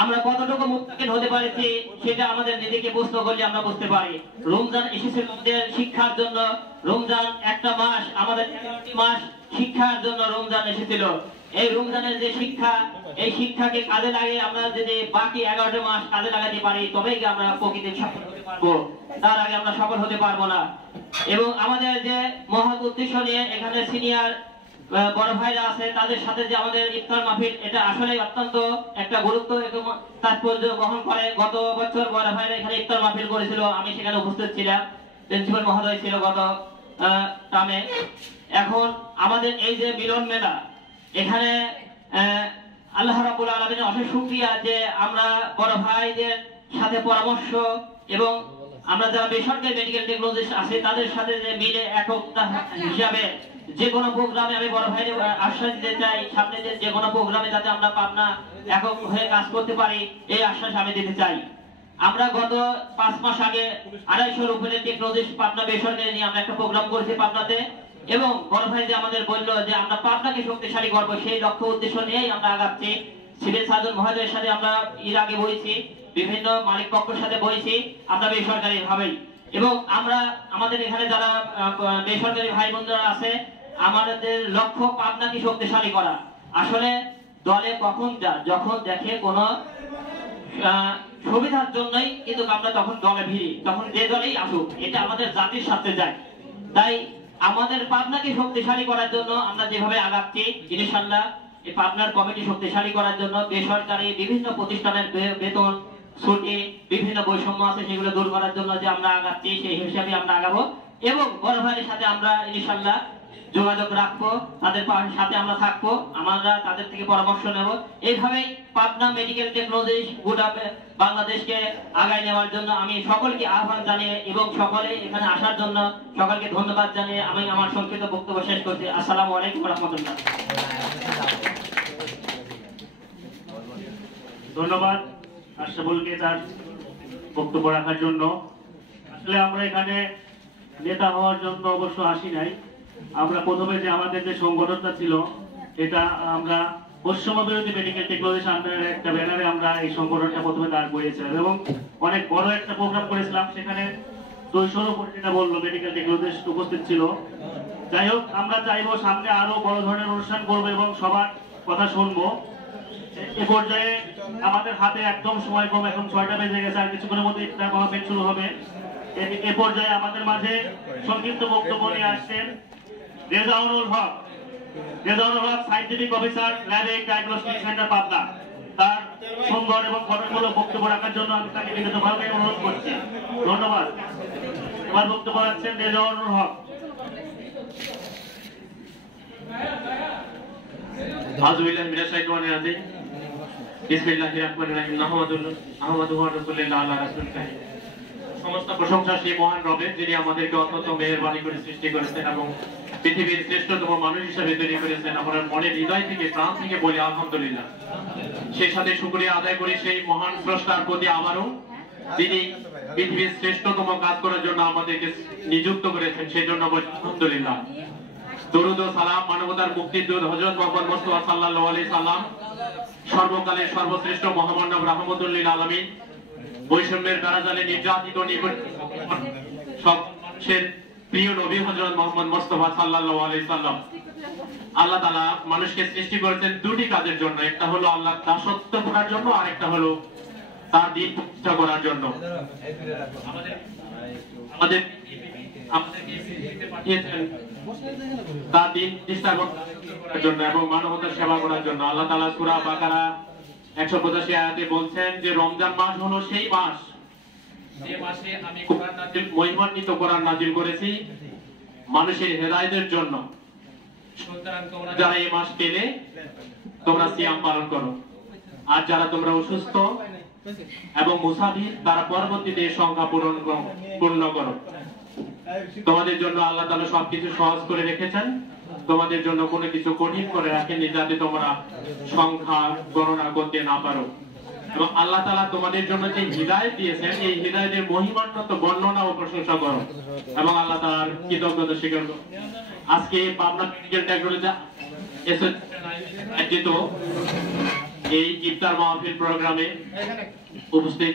আমরা কতটুকু মুত্তাকিন হতে পারছি সেটা আমাদের নিজেকে প্রশ্ন করলে আমরা বুঝতে পারি। রমজান এসেছিল আমাদের শিক্ষার জন্য। রমজান একটা মাস, আমাদের 11টি মাস শিক্ষার জন্য রমজান এসেছিল। এই রমজানের যে শিক্ষা, এই শিক্ষাকে কাজে লাগিয়ে আমরা যদি বাকি 11টি মাস কাজে লাগাতে পারি, তবেই আমরা প্রকৃত সফল হতে পারবো। তার আগে আমরা সফল হতে পারবো না। এবং আমাদের যে মহৎ উদ্দেশ্য নিয়ে এখানে সিনিয়র বড় ভাইরা আছে, তাদের সাথে যে আমাদের ইফতার মাহফিল, এটা আসলে অত্যন্ত একটা গুরুত্ব এবং তাৎপর্য বহন করে। গত বছর বড় ভাইরা এখানে ইফতার মাহফিল করেছিল, আমি সেখানে উপস্থিত ছিলাম, প্রিন্সিপাল মহোদয় ছিল গত টামে। এখন আমাদের এই যে মিলন মেলা, এখানে আল্লাহ রাব্বুল আলামিনের অশেষ শুকরিয়া যে আমরা বড় ভাইদের সাথে পরামর্শ এবং আমরা যারা বেসরকারি মেডিকেল টেকনোলজিস্ট আছে তাদের সাথে যে মিলে একতা হিসাবে যে কোনো প্রোগ্রামে আমি বড় ভাইদের আশ্বাস দিতে চাই, সামনে যে কোনো প্রোগ্রামে যাতে আমরা পাবনা একক হয়ে কাজ করতে পারি, এই আশ্বাস আমি দিতে চাই। আমরা গত 5 মাস আগে 250 উপরে টেকনোলজিস্ট পাবনা বেসরকারি নিয়ে আমরা একটা প্রোগ্রাম করেছি পাবনাতে, এবং বড় ভাই যে আমাদের বললো যে আমরা পাবনাকে শক্তিশালী করবো, সেই লক্ষ্য উদ্দেশ্য নিয়েই আমরা আগাচ্ছি। সিভিল সার্জন মহোদয়ের সাথে আমরা এর আগে বলেছি, বিভিন্ন মালিক পক্ষের সাথে বলেছি, আমরা বেসরকারি ভাবেই। এবং আমরা আমাদের এখানে যারা বেসরকারি ভাই বোনরা আছে, আমাদের লক্ষ্য পাবনাকে শক্তিশালী করা। আসলে দলে কখন যখন দেখে কোনো সুবিধার জন্যই কিন্তু আমরা তখন দলে ভিড়ি, তখন যে দলেই আসুক, এটা আমাদের জাতির সাথে যায়। তাই আমাদের পাবনাকে শক্তিশালী করার জন্য আমরা যেভাবে আগাচ্ছি, ইনশাআল্লাহ এই পাবনার কমিটি শক্তিশালী করার জন্য বেসরকারি বিভিন্ন প্রতিষ্ঠানের বেতন ছুটি, বিভিন্ন বৈষম্য আছে সেগুলো দূর করার জন্য যে আমরা আগাচ্ছি, সেই হিসাবে আমরা আগাবো। এবং বড় ভাইয়ের সাথে আমরা ইনশাআল্লাহ যোগাযোগ রাখবো, তাদের সাথে আমরা থাকবো, আমরা তাদের থেকে পরামর্শ নেব। এইভাবেই পাবনা মেডিকেল টেকনোলজি গোটা বাংলাদেশকে আগায় নেওয়ার জন্য আমি সকলকে আহ্বান জানিয়ে এবং সকলে এখানে আসার জন্য সকলকে ধন্যবাদ জানিয়ে আমি আমার সংক্ষিপ্ত বক্তব্য শেষ করছি। আসসালামু আলাইকুম ওয়া রাহমাতুল্লাহ। ধন্যবাদ আশরাফুলকে তার বক্তব্য রাখার জন্য। আসলে আমরা এখানে নেতা হওয়ার জন্য অবশ্য আসি নাই। আমরা প্রথমে যে আমাদের যে সংগঠনটা ছিল, এটা আমরা বৈষম্য বিরোধী মেডিকেল টেকনোলজি আন্ডারের একটা ব্যানারে আমরা এই সংগঠনটা প্রথমে দাঁড় করিয়েছিলাম এবং অনেক বড় একটা প্রোগ্রাম করেছিলাম। সেখানে 200 উপরে যেটা বললো মেডিকেল টেকনোলজিস্ট উপস্থিত ছিল। যাই হোক, আমরা চাইবো সামনে আরো বড় ধরনের অনুষ্ঠান করবো এবং সবার কথা শুনবো। এ পর্যায়ে আমাদের হাতে একদম সময় কম, এখন 6টা বেজে গেছে, আর কিছুক্ষণের মধ্যে ইফতার মাহফিল শুরু হবে। এ পর্যায়ে আমাদের মাঝে সংক্ষিপ্ত বক্তব্য নিয়ে আসছেন রেজাউনুল হক, সায়েন্টিফিক অফিসার, ল্যাবে ডায়াগনস্টিক সেন্টার পাবনা। তার সুন্দর এবং গঠনমূলক বক্তব্য রাখার জন্য আমি তাকে বিনীতভাবে অনুরোধ করছি। ধন্যবাদ। আমার বক্তব্য রাখছেন রেজাউনুল হক। আউযুবিল্লাহি মিনাশ শাইতানির রাজিম। বিসমিল্লাহির রহমানির রহিম। আহমাদুহু ওয়া রাসূলুল্লাহ আলা রাসূলিল্লাহ। সমস্ত প্রশংসা সেই মহান রবের, যিনি আমাদেরকে অত্যন্ত মেহেরবানি করে সৃষ্টি করেছেন এবং পৃথিবীর শ্রেষ্ঠতম মানুষ হিসেবে তৈরি করেছেন। আমরা মনের হৃদয় থেকে, প্রাণ থেকে বলি আলহামদুলিল্লাহ। সেই সাথে শুকরিয়া আদায় করি সেই মহান স্রষ্টার প্রতি আবারও, যিনি পৃথিবীর শ্রেষ্ঠতম কাজ করার জন্য আমাদেরকে নিযুক্ত করেছেন, সেই জন্য বলি আলহামদুলিল্লাহ। দরুদ ও সালাম মানবতার মুক্তির দূত হযরত মুহাম্মদ মুস্তাফা সাল্লাল্লাহু আলাইহি সাল্লাম, সর্বকালের সর্বশ্রেষ্ঠ মহামানব রাহমাতুল লিল আলামিন, বৈষম্যের বেড়াজালে নির্যাতিত সব মানুষের প্রিয় নবী হযরত মুহাম্মদ মুস্তাফা সাল্লাল্লাহু আলাইহি সাল্লাম। আল্লাহ তাআলা মানুষকে সৃষ্টি করেছেন দুটি কাজের জন্য, একটা হলো আল্লাহর দাসত্ব করার জন্য, আর একটা হলো তার দ্বীন প্রতিষ্ঠা করার জন্য। আমাদের তার দ্বীন প্রতিষ্ঠা করার জন্য এবং মানবতার সেবা করার জন্য। আল্লাহ তাআলা সূরা বাকারা 185 আয়াতে বলছেন যে রমজান মাস হলো সেই মাস যে মাসে আমি কোরআন নাযিল, মহিমান্বিত কোরআন নাযিল করেছি মানুষের হেদায়েতের জন্য। সুতরাং তোমরা যারা এই মাস পেলে তোমরা সিয়াম পালন করো, আর যারা তোমরা অসুস্থ এবং মুসাফির তারা পরবর্তীতে সংখ্যা পূর্ণ করো। তোমাদের জন্য আল্লাহ তাআলা সবকিছু সহজ করে রেখেছেন, তোমাদের জন্য কোনো কিছু কঠিন করে রাখেননি যাতে তোমরা সংখ্যা গণনা করতে না পারো। এবং আল্লাহ তাআলা তোমাদের জন্য যে হিদায়াত দিয়েছেন এই হিদায়াতের মহিমান্বিত বর্ণনা ও প্রশংসা করো এবং আল্লাহ তাআলার কৃতজ্ঞতা স্বীকার করো। আজকে পাবনা মেডিকেল টেকনোলজি আয়োজিত এই ইফতার মাহফিল প্রোগ্রামে উপস্থিত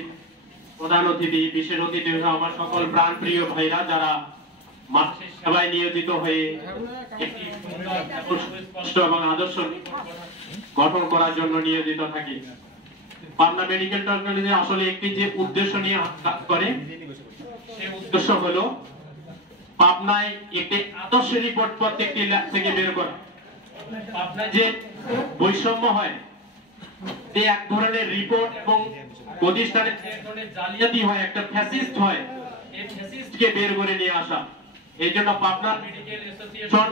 প্রধান অতিথি, বিশেষ অতিথি আমার সকল প্রাণপ্রিয় ভাইরা যারা মানুষের সেবায় নিয়োজিত হয়ে একটি সুস্পষ্ট এবং আদর্শ গঠন করার জন্য নিয়োজিত থাকি। পাবনা মেডিকেল টেকনোলজি আসলে একটি যে উদ্দেশ্য নিয়ে কাজ করে সেই উদ্দেশ্য হলো পাবনায় একটি আদর্শ রিপোর্ট প্রত্যেকটি ল্যাব থেকে বের করা। পাবনায় যে বৈষম্য হয়, যে এক ধরনের রিপোর্ট এবং প্রতিষ্ঠানে যে এক ধরনের জালিয়াতি হয়, একটা ফ্যাসিস্ট হয়, এই ফ্যাসিস্টকে বের করে নিয়ে আসা। এই জন্য পাবনা মেডিকেল অ্যাসোসিয়েশন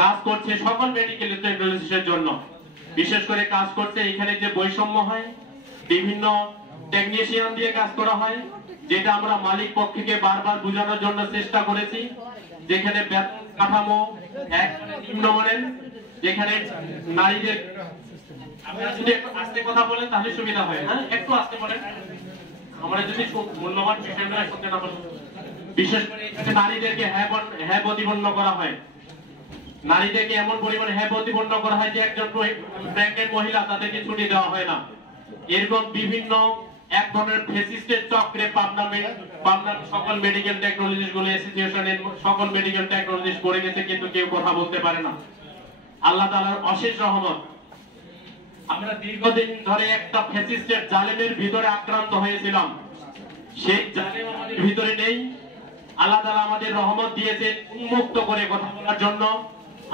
কাজ করছে সকল মেডিকেল টেকনোলজিস্টের জন্য। বিশেষ করে কাজ করছে এখানে যে বৈষম্য হয়, বিভিন্ন টেকনিশিয়ান দিয়ে কাজ করা হয়, যেটা আমরা মালিক পক্ষকে বারবার বোঝানোর জন্য চেষ্টা করেছি। যেখানে বেতন কাঠামো এক নিম্নমানের, যেখানে নারীদের, আপনারা যদি একটু আস্তে কথা বলেন তাহলে সুবিধা হয়। হ্যাঁ, একটু আস্তে বলেন, আমরা যদি মূল্যবান বিষয়গুলো শুনতে না পারি। বিশেষ করে এখানে নারীদেরকে হ্যাঁ প্রতিপন্ন করা হয়, নারীদেরকে এমন পরিমাণে হ্যাঁ প্রতিপন্ন করা হয় যে একজন ব্যাংকের মহিলা তাদেরকে ছুটি দেওয়া হয় না। এরকম বিভিন্ন এক ধরনের ফেসিস্টের চক্রে পাবনার সকল মেডিকেল টেকনোলজিস্ট গুলো অ্যাসোসিয়েশনের সকল মেডিকেল টেকনোলজিস্ট পড়ে গেছে, কিন্তু কেউ কথা বলতে পারে না। আল্লাহ তাআলার অশেষ রহমত, আমরা দীর্ঘদিন ধরে একটা ফ্যাসিস্টের জালেমের ভিতরে আক্রান্ত হয়েছিলাম, সেই জালেম আমাদের ভিতরে নেই। আল্লাহ তাআলা আমাদের রহমত দিয়েছেন উন্মুক্ত করে কথা বলার জন্য।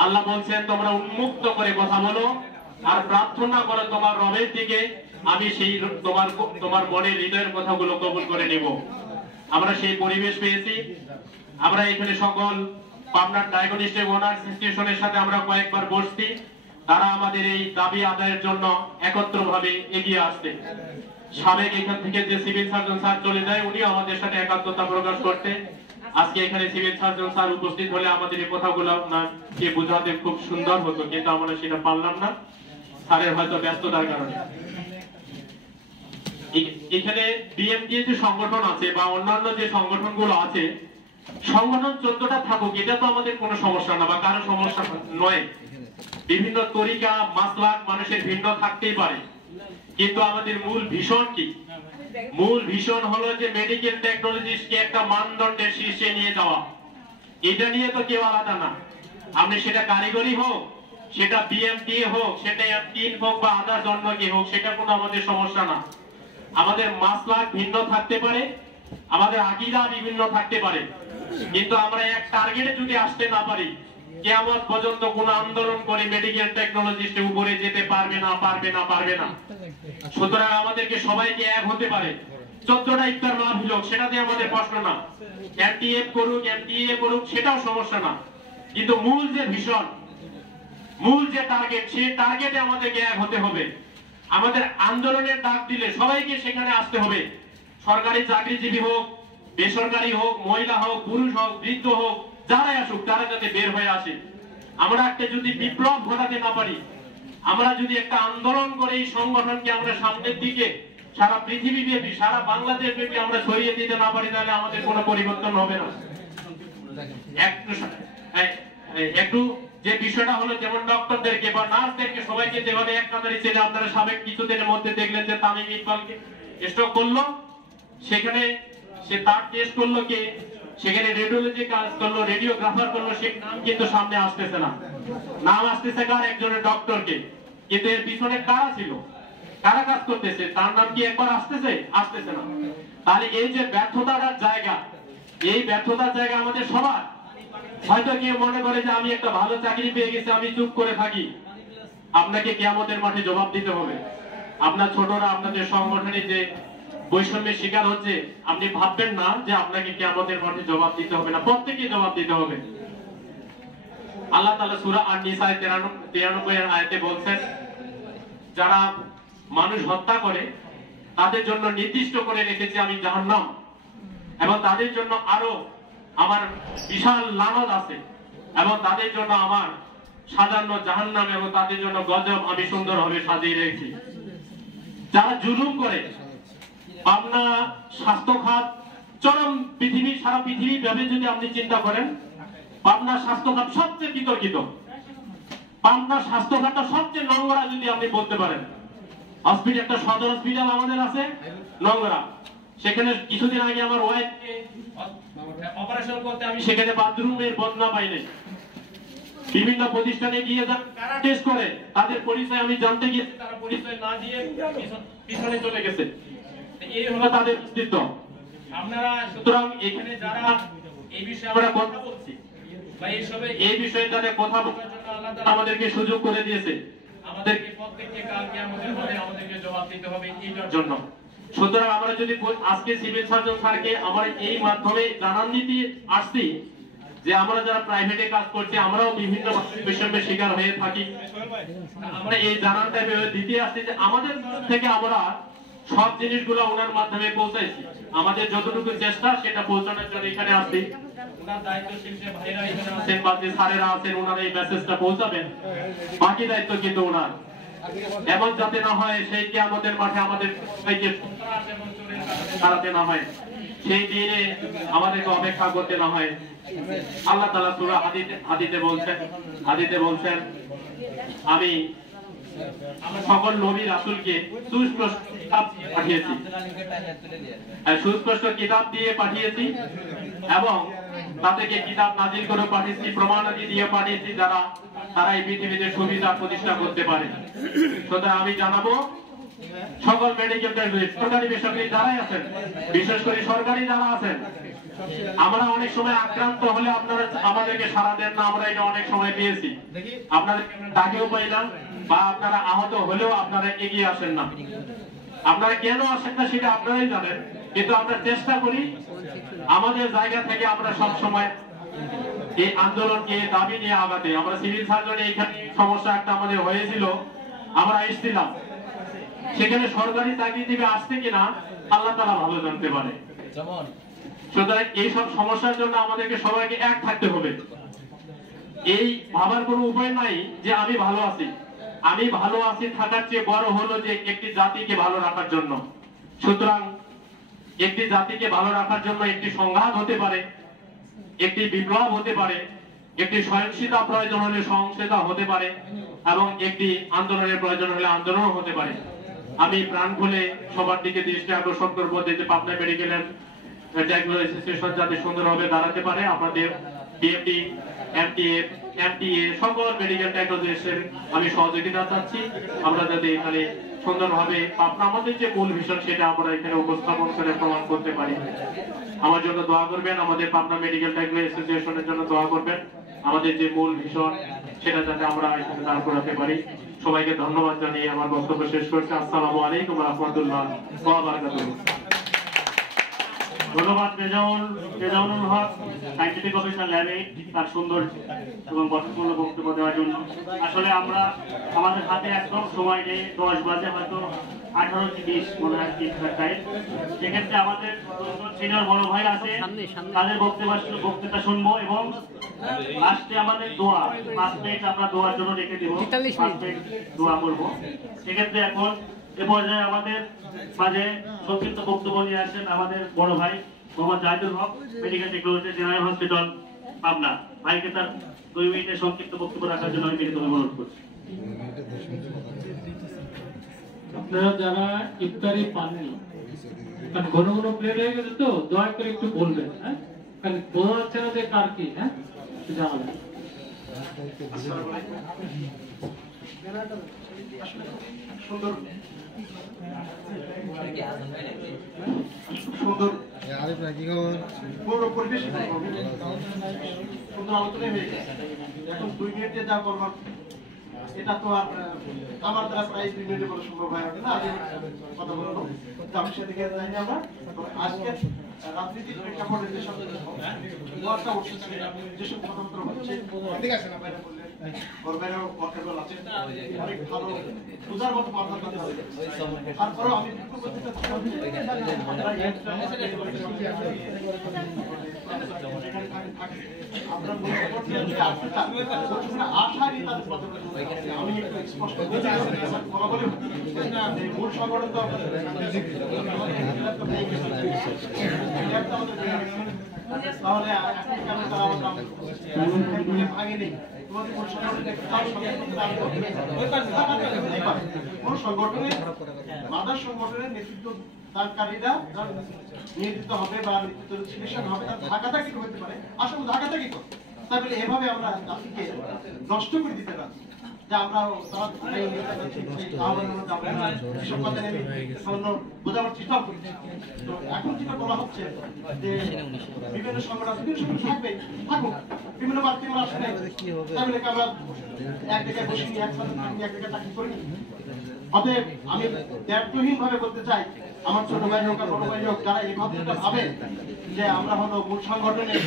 আল্লাহ বলছেন তোমরা উন্মুক্ত করে কথা বলো আর প্রার্থনা করো তোমার রবের দিকে, আমি সেই তোমার মনের হৃদয়ের কথাগুলো কবুল করে নেব। আমরা সেই পরিবেশ পেয়েছি। আমরা এখানে সকল পাবনার ডায়াগনস্টিক ওনার অ্যাসোসিয়েশনের সাথে আমরা কয়েকবার বসছি, তারা আমাদের এই দাবি আদায়ের জন্য একত্রভাবে এগিয়ে আসছে। সাবেক এখান থেকে যে সিভিল সার্জন স্যার চলে যায়, উনিও আমাদের সাথে একাত্মতা প্রকাশ করতে। আজকে এখানে সিভিল সার্জন স্যার উপস্থিত হলে আমাদের এই কথাগুলো কে বোঝাতে খুব সুন্দর হতো, কিন্তু আমরা সেটা পারলাম না স্যারের হয়তো ব্যস্ততার কারণে। এখানে বিএমটি যে সংগঠন আছে বা অন্যান্য যে সংগঠনগুলো আছে, সংগঠন 14টা থাকুক, এটা তো আমাদের কোনো সমস্যা না বা কারো সমস্যা নয়। বিভিন্ন তরিকা মাসলাক মানুষের ভিন্ন থাকতেই পারে, কিন্তু আমাদের মূল ভীষণ কি? মূল ভীষণ হলো যে মেডিকেল টেকনোলজিস্টকে একটা মানদণ্ডের শীর্ষে নিয়ে যাওয়া। এটা নিয়ে তো কেউ আলাদা না, আপনি সেটা কারিগরি হোক, সেটা বিএমটিএ হোক, সেটা এমটিএন হোক বা আদার্স অন্য কি হোক, সেটা কোনো আমাদের সমস্যা না। আমাদের মাসলাক ভিন্ন থাকতে পারে, আমাদের আকীদা বিভিন্ন থাকতে পারে, কিন্তু আমরা এক টার্গেটে যদি আসতে না পারি, কিয়ামত পর্যন্ত কোন আন্দোলন করে মেডিকেল টেকনোলজিস্টের উপরে যেতে পারবে না। সুতরাং আমাদেরকে সবাইকে এক হতে পারে। 14টা ইফতার মাহফিল হোক, সেটাতে আমাদের প্রশ্ন না। এমটিএফ করুক, এমটিএ করুক, সেটাও সমস্যা না। কিন্তু মূল যে ভীষণ, মূল যে টার্গেট, সেই টার্গেটে আমাদেরকে এক হতে হবে। আমাদের আন্দোলনের ডাক দিলে সবাইকে সেখানে আসতে হবে। সরকারি চাকরিজীবী হোক, বেসরকারি হোক, মহিলা হোক, পুরুষ হোক, বৃদ্ধ হোক, যারাই আসুক তারা যাতে বের হয়ে আসে। আমরা একটা যদি বিপ্লব ঘটাতে না পারি, আমরা যদি একটা আন্দোলন করে এই সংগঠনকে আমরা সামনের দিকে সারা পৃথিবী ব্যাপী, সারা বাংলাদেশ ব্যাপী আমরা ছড়িয়ে দিতে না পারি, তাহলে আমাদের কোনো পরিবর্তন হবে না। একটু যে বিষয়টা হলো, যেমন ডক্টরদেরকে বা নার্সদেরকে সবাইকে যেভাবে এক কাতারে চেনে, আপনারা সাবেক কিছুদিনের মধ্যে দেখলেন যে তামিম ইকবালকে স্ট্রোক করলো, সেখানে সে তার টেস্ট করলো কে, সেখানে রেডিওলজি কাজ করলো, রেডিওগ্রাফার করলো, সে নাম কিন্তু সামনে আসতেছে না। নাম আসতেছে কার? একজনের ডক্টরকে, কিন্তু এর পিছনে কারা ছিল, কারা কাজ করতেছে, তার নাম কি একবার আসতেছে? আসতেছে না। তাহলে এই যে ব্যর্থতার জায়গা, এই ব্যর্থতার জায়গা আমাদের সবার। হয়তো কেউ মনে করে যে আমি একটা ভালো চাকরি পেয়ে গেছি, আমি চুপ করে থাকি। আপনাকে কিয়ামতের মাঠে জবাব দিতে হবে। আপনার ছোটরা আপনাদের সংগঠনে যে বৈষম্যের শিকার হচ্ছে, আপনি ভাববেন না যে আপনাকে কিয়ামতের মাঠে জবাব দিতে হবে না, প্রত্যেককে জবাব দিতে হবে। আল্লাহ তাআলা সূরা আন-নিসা 93 আয়াতে বলছেন, যারা মানুষ হত্যা করে তাদের জন্য নির্দিষ্ট করে রেখেছি আমি জাহান্নাম, এবং তাদের জন্য আরো আমার বিশাল লানত আছে, এবং তাদের জন্য আমার সাজানো জাহান্নাম এবং তাদের জন্য গজব আমি সুন্দরভাবে সাজিয়ে রেখেছি। যারা জুলুম করে, পাবনা স্বাস্থ্য খাত চরম সারা পৃথিবী ব্যাপী যদি আপনি চিন্তা করেন, পাবনা স্বাস্থ্য খাত সবচেয়ে বিতর্কিত, পাবনা স্বাস্থ্য খাতটা সবচেয়ে নোংরা যদি আপনি বলতে পারেন। হসপিটাল, একটা সদর হসপিটাল আমাদের আছে নোংরা, সেখানে কিছুদিন আগে আমার ওয়াইফকে অপারেশন করতে আমি সেখানে বাথরুমের বদনা পাই নাই। বিভিন্ন প্রতিষ্ঠানে গিয়ে কারা টেস্ট করে তাদের পরিচয় আমি জানতে গিয়েছি, তারা পরিচয় না দিয়ে পিছনে চলে গেছে। এই হলো তাদের অস্তিত্ব। আপনারা সুতরাং এখানে যারা এই বিষয়ে আমরা কথা বলছি বা এই বিষয়ে যাদের কথা বলার জন্য আল্লাহ তাআলা আমাদেরকে সুযোগ করে দিয়েছে, আমাদেরকে প্রত্যেককে কাল কিয়ামতের মাঠে আমাদেরকে জবাব দিতে হবে এইটার জন্য। সুতরাং আমরা যদি আজকে সিভিল সার্জন স্যারকে আমরা এই মাধ্যমে জানান দিতে আসছি যে আমরা যারা প্রাইভেটে কাজ করছি আমরাও বিভিন্ন বৈষম্যের শিকার হয়ে থাকি, আমরা এই জানানটা দিতে আসছি যে আমাদের থেকে আমরা সব জিনিসগুলো ওনার মাধ্যমে পৌঁছাইছি, আমাদের যতটুকু চেষ্টা সেটা পৌঁছানোর জন্য এখানে আসছি। ওনার দায়িত্বশীল যে ভাইরা এখানে আছেন বা যে স্যারেরা আছেন ওনারা এই মেসেজটা পৌঁছাবেন, বাকি দায়িত্ব কিন্তু ওনার। এমন যাতে না হয় সেই কিয়ামতের মাঠে আমাদের সবাইকে হারাতে না হয়, সেই দিনে আমাদেরকে অপেক্ষা করতে না হয়। আল্লাহ তাআলা সূরা হাদিতে বলছেন আমি সকল নবী রাসূলকে সুস্পষ্ট কিতাব পাঠিয়েছি, সুস্পষ্ট কিতাব দিয়ে পাঠিয়েছি এবং তাদেরকে কিতাব নাজিল করে পাঠিয়েছি, প্রমাণাদি দিয়ে পাঠিয়েছি যারা তারা এই পৃথিবীতে সুবিধা প্রতিষ্ঠা করতে পারে। সুতরাং আমি জানাবো সকল মেডিকেল গ্রাজুয়েট সরকারি বেসরকারি যারাই আছেন, বিশেষ করে সরকারি যারা আছেন, আমরা অনেক সময় আক্রান্ত হলে আপনারা আমাদেরকে সাড়া দেন না, আমরা এটা অনেক সময় পেয়েছি, আপনাদের ডাকেও পাইলাম বা আপনারা আহত হলেও আপনারা এগিয়ে আসেন না। আপনারা কেন আসেন না সেটা আপনারাই জানেন, কিন্তু আমরা চেষ্টা করি আমাদের জায়গা থেকে আমরা সব সময় এই আন্দোলনকে দাবি নিয়ে আগাতে। আমরা সিভিল সার্জনে এইখানে সমস্যা একটা আমাদের হয়েছিল, আমরা এসেছিলাম, সেখানে সরকারি চাকরি দিবে আসছে কিনা আল্লাহ তাআলা ভালো জানতে পারে। সুতরাং এইসব সমস্যার জন্য আমাদেরকে সবাইকে এক থাকতে হবে। এই ভাবার কোনো উপায় নাই যে আমি ভালো আছি, আমি ভালো আছি থাকার চেয়ে বড় হলো যে একটি জাতিকে ভালো রাখার জন্য। সুতরাং একটি জাতিকে ভালো রাখার জন্য একটি সংঘাত হতে পারে, একটি বিপ্লব হতে পারে, একটি সহিংসতা প্রয়োজন হলে সহিংসতা হতে পারে এবং একটি আন্দোলনের প্রয়োজন হলে আন্দোলনও হতে পারে। আমি প্রাণ খুলে সবার দিকে দৃষ্টি আকর্ষণ করবো যে পাবনা মেডিকেলের টেকনোলজি অ্যাসোসিয়েশন যাতে সুন্দরভাবে দাঁড়াতে পারে। আমাদের বিএমডি, এমটিএ সকল মেডিকেল টেকনোলজিস্টের আমি সহযোগিতা চাচ্ছি, আমরা যাতে এখানে সুন্দরভাবে পাবনা আমাদের যে মূল ভিশন সেটা আমরা এখানে উপস্থাপন করে প্রমাণ করতে পারি। আমার জন্য দোয়া করবেন, আমাদের পাবনা মেডিকেল টেকনোলজি অ্যাসোসিয়েশনের জন্য দোয়া করবেন, আমাদের যে মূল ভিশন সেটা যাতে আমরা এখানে দাঁড় করাতে পারি। সবাইকে ধন্যবাদ জানিয়ে আমার বক্তব্য শেষ করছি। আসসালামু আলাইকুম ওয়া রাহমাতুল্লাহি ওয়া বারাকাতুহু। ধন্যবাদ রেজাউল হক, সায়েন্টিফিক অফিসার ল্যাবে তার সুন্দর এবং গঠনমূলক বক্তব্য দেওয়ার জন্য। আসলে আমরা আমাদের হাতে একদম সময় নেই, 10 বাজে হয়তো 18 কি 20 মনে হয় টাইম। সেক্ষেত্রে আমাদের সিনিয়র বড় ভাই আছে, তাদের বক্তৃতা শুনবো এবং লাস্টে আমাদের দোয়া 5 মিনিট আমরা দোয়ার জন্য রেখে দেবো, 5 মিনিট দোয়া করবো। সেক্ষেত্রে এখন এ পর্যায়ে আমাদের মাঝে সংক্ষিপ্ত বক্তব্য নিয়ে আসেন আমাদের বড় ভাই Mohammad Zahidul Haque, medical technology general hospital Pabna. ভাইকে তার 2 মিনিটের সংক্ষিপ্ত বক্তব্য রাখার জন্য আমি বিনীতভাবে অনুরোধ করছি। আপনারা যারা ইফতারি পাননি, কারণ ঘন ঘন প্লেট হয়ে গেছে তো দয়া করে একটু বলবেন, হ্যাঁ, কারণ বোঝা যাচ্ছে না যে কার কি, হ্যাঁ জানাবেন। সুন্দর সুন্দর পুরো পরিবেশ সুন্দর আলোচনা হয়ে গেছে। এখন 2 মিনিটে যা করবার এটা তো আর আমার দ্বারা প্রায় 2 মিনিটে বলা সম্ভব হয় না। আগে কথা বলবো আমি সেদিকে যাই আমরা আজকে রাজনীতির প্রেক্ষাপটে যেসব ওয়ার্ডটা উঠছে, যেসব কথাবার্তা হচ্ছে, ঠিক আছে না বাইরে বললে গর্বেরও ওয়ার্ডেবল আছে, অনেক ভালো বুঝার মতো কথা বলতে হবে। তারপরেও আমি এখানে থাকে আপনারা মনে করছেন যে আসলে আশা নিয়ে তাদের কথা আমি একটু স্পষ্ট কথা বলি মূল সংগঠন তো তাহলে ভাঙেনি কোন সংগঠনের মাদার সংগঠনের নেতৃত্ব দানকারীরা নিয়োজিত হবে বা নেতৃত্ব সিলেকশন হবে তার ঢাকাটাকি হতে পারে আসলে ঢাকাটাকি করে তাহলে এভাবে আমরা জাতিকে নষ্ট করে দিতে পারি যে আমরা বোঝাবার চেষ্টা করছি। তো এখন যেটা বলা হচ্ছে যে বিভিন্ন সংগঠন থাকবে থাকুক বিভিন্ন বাড়তি আমরা আসলে তাহলে আমরা এক জায়গায় বসে একসাথে এক জায়গায় চাকরি করি। অতএব আমি দায়িত্বহীন ভাবে বলতে চাই আমার ছোট ভাই হোক আর বড় ভাই হোক যারা এই ভাবনাটা ভাবেন যে আমরা হলো মূল সংগঠনের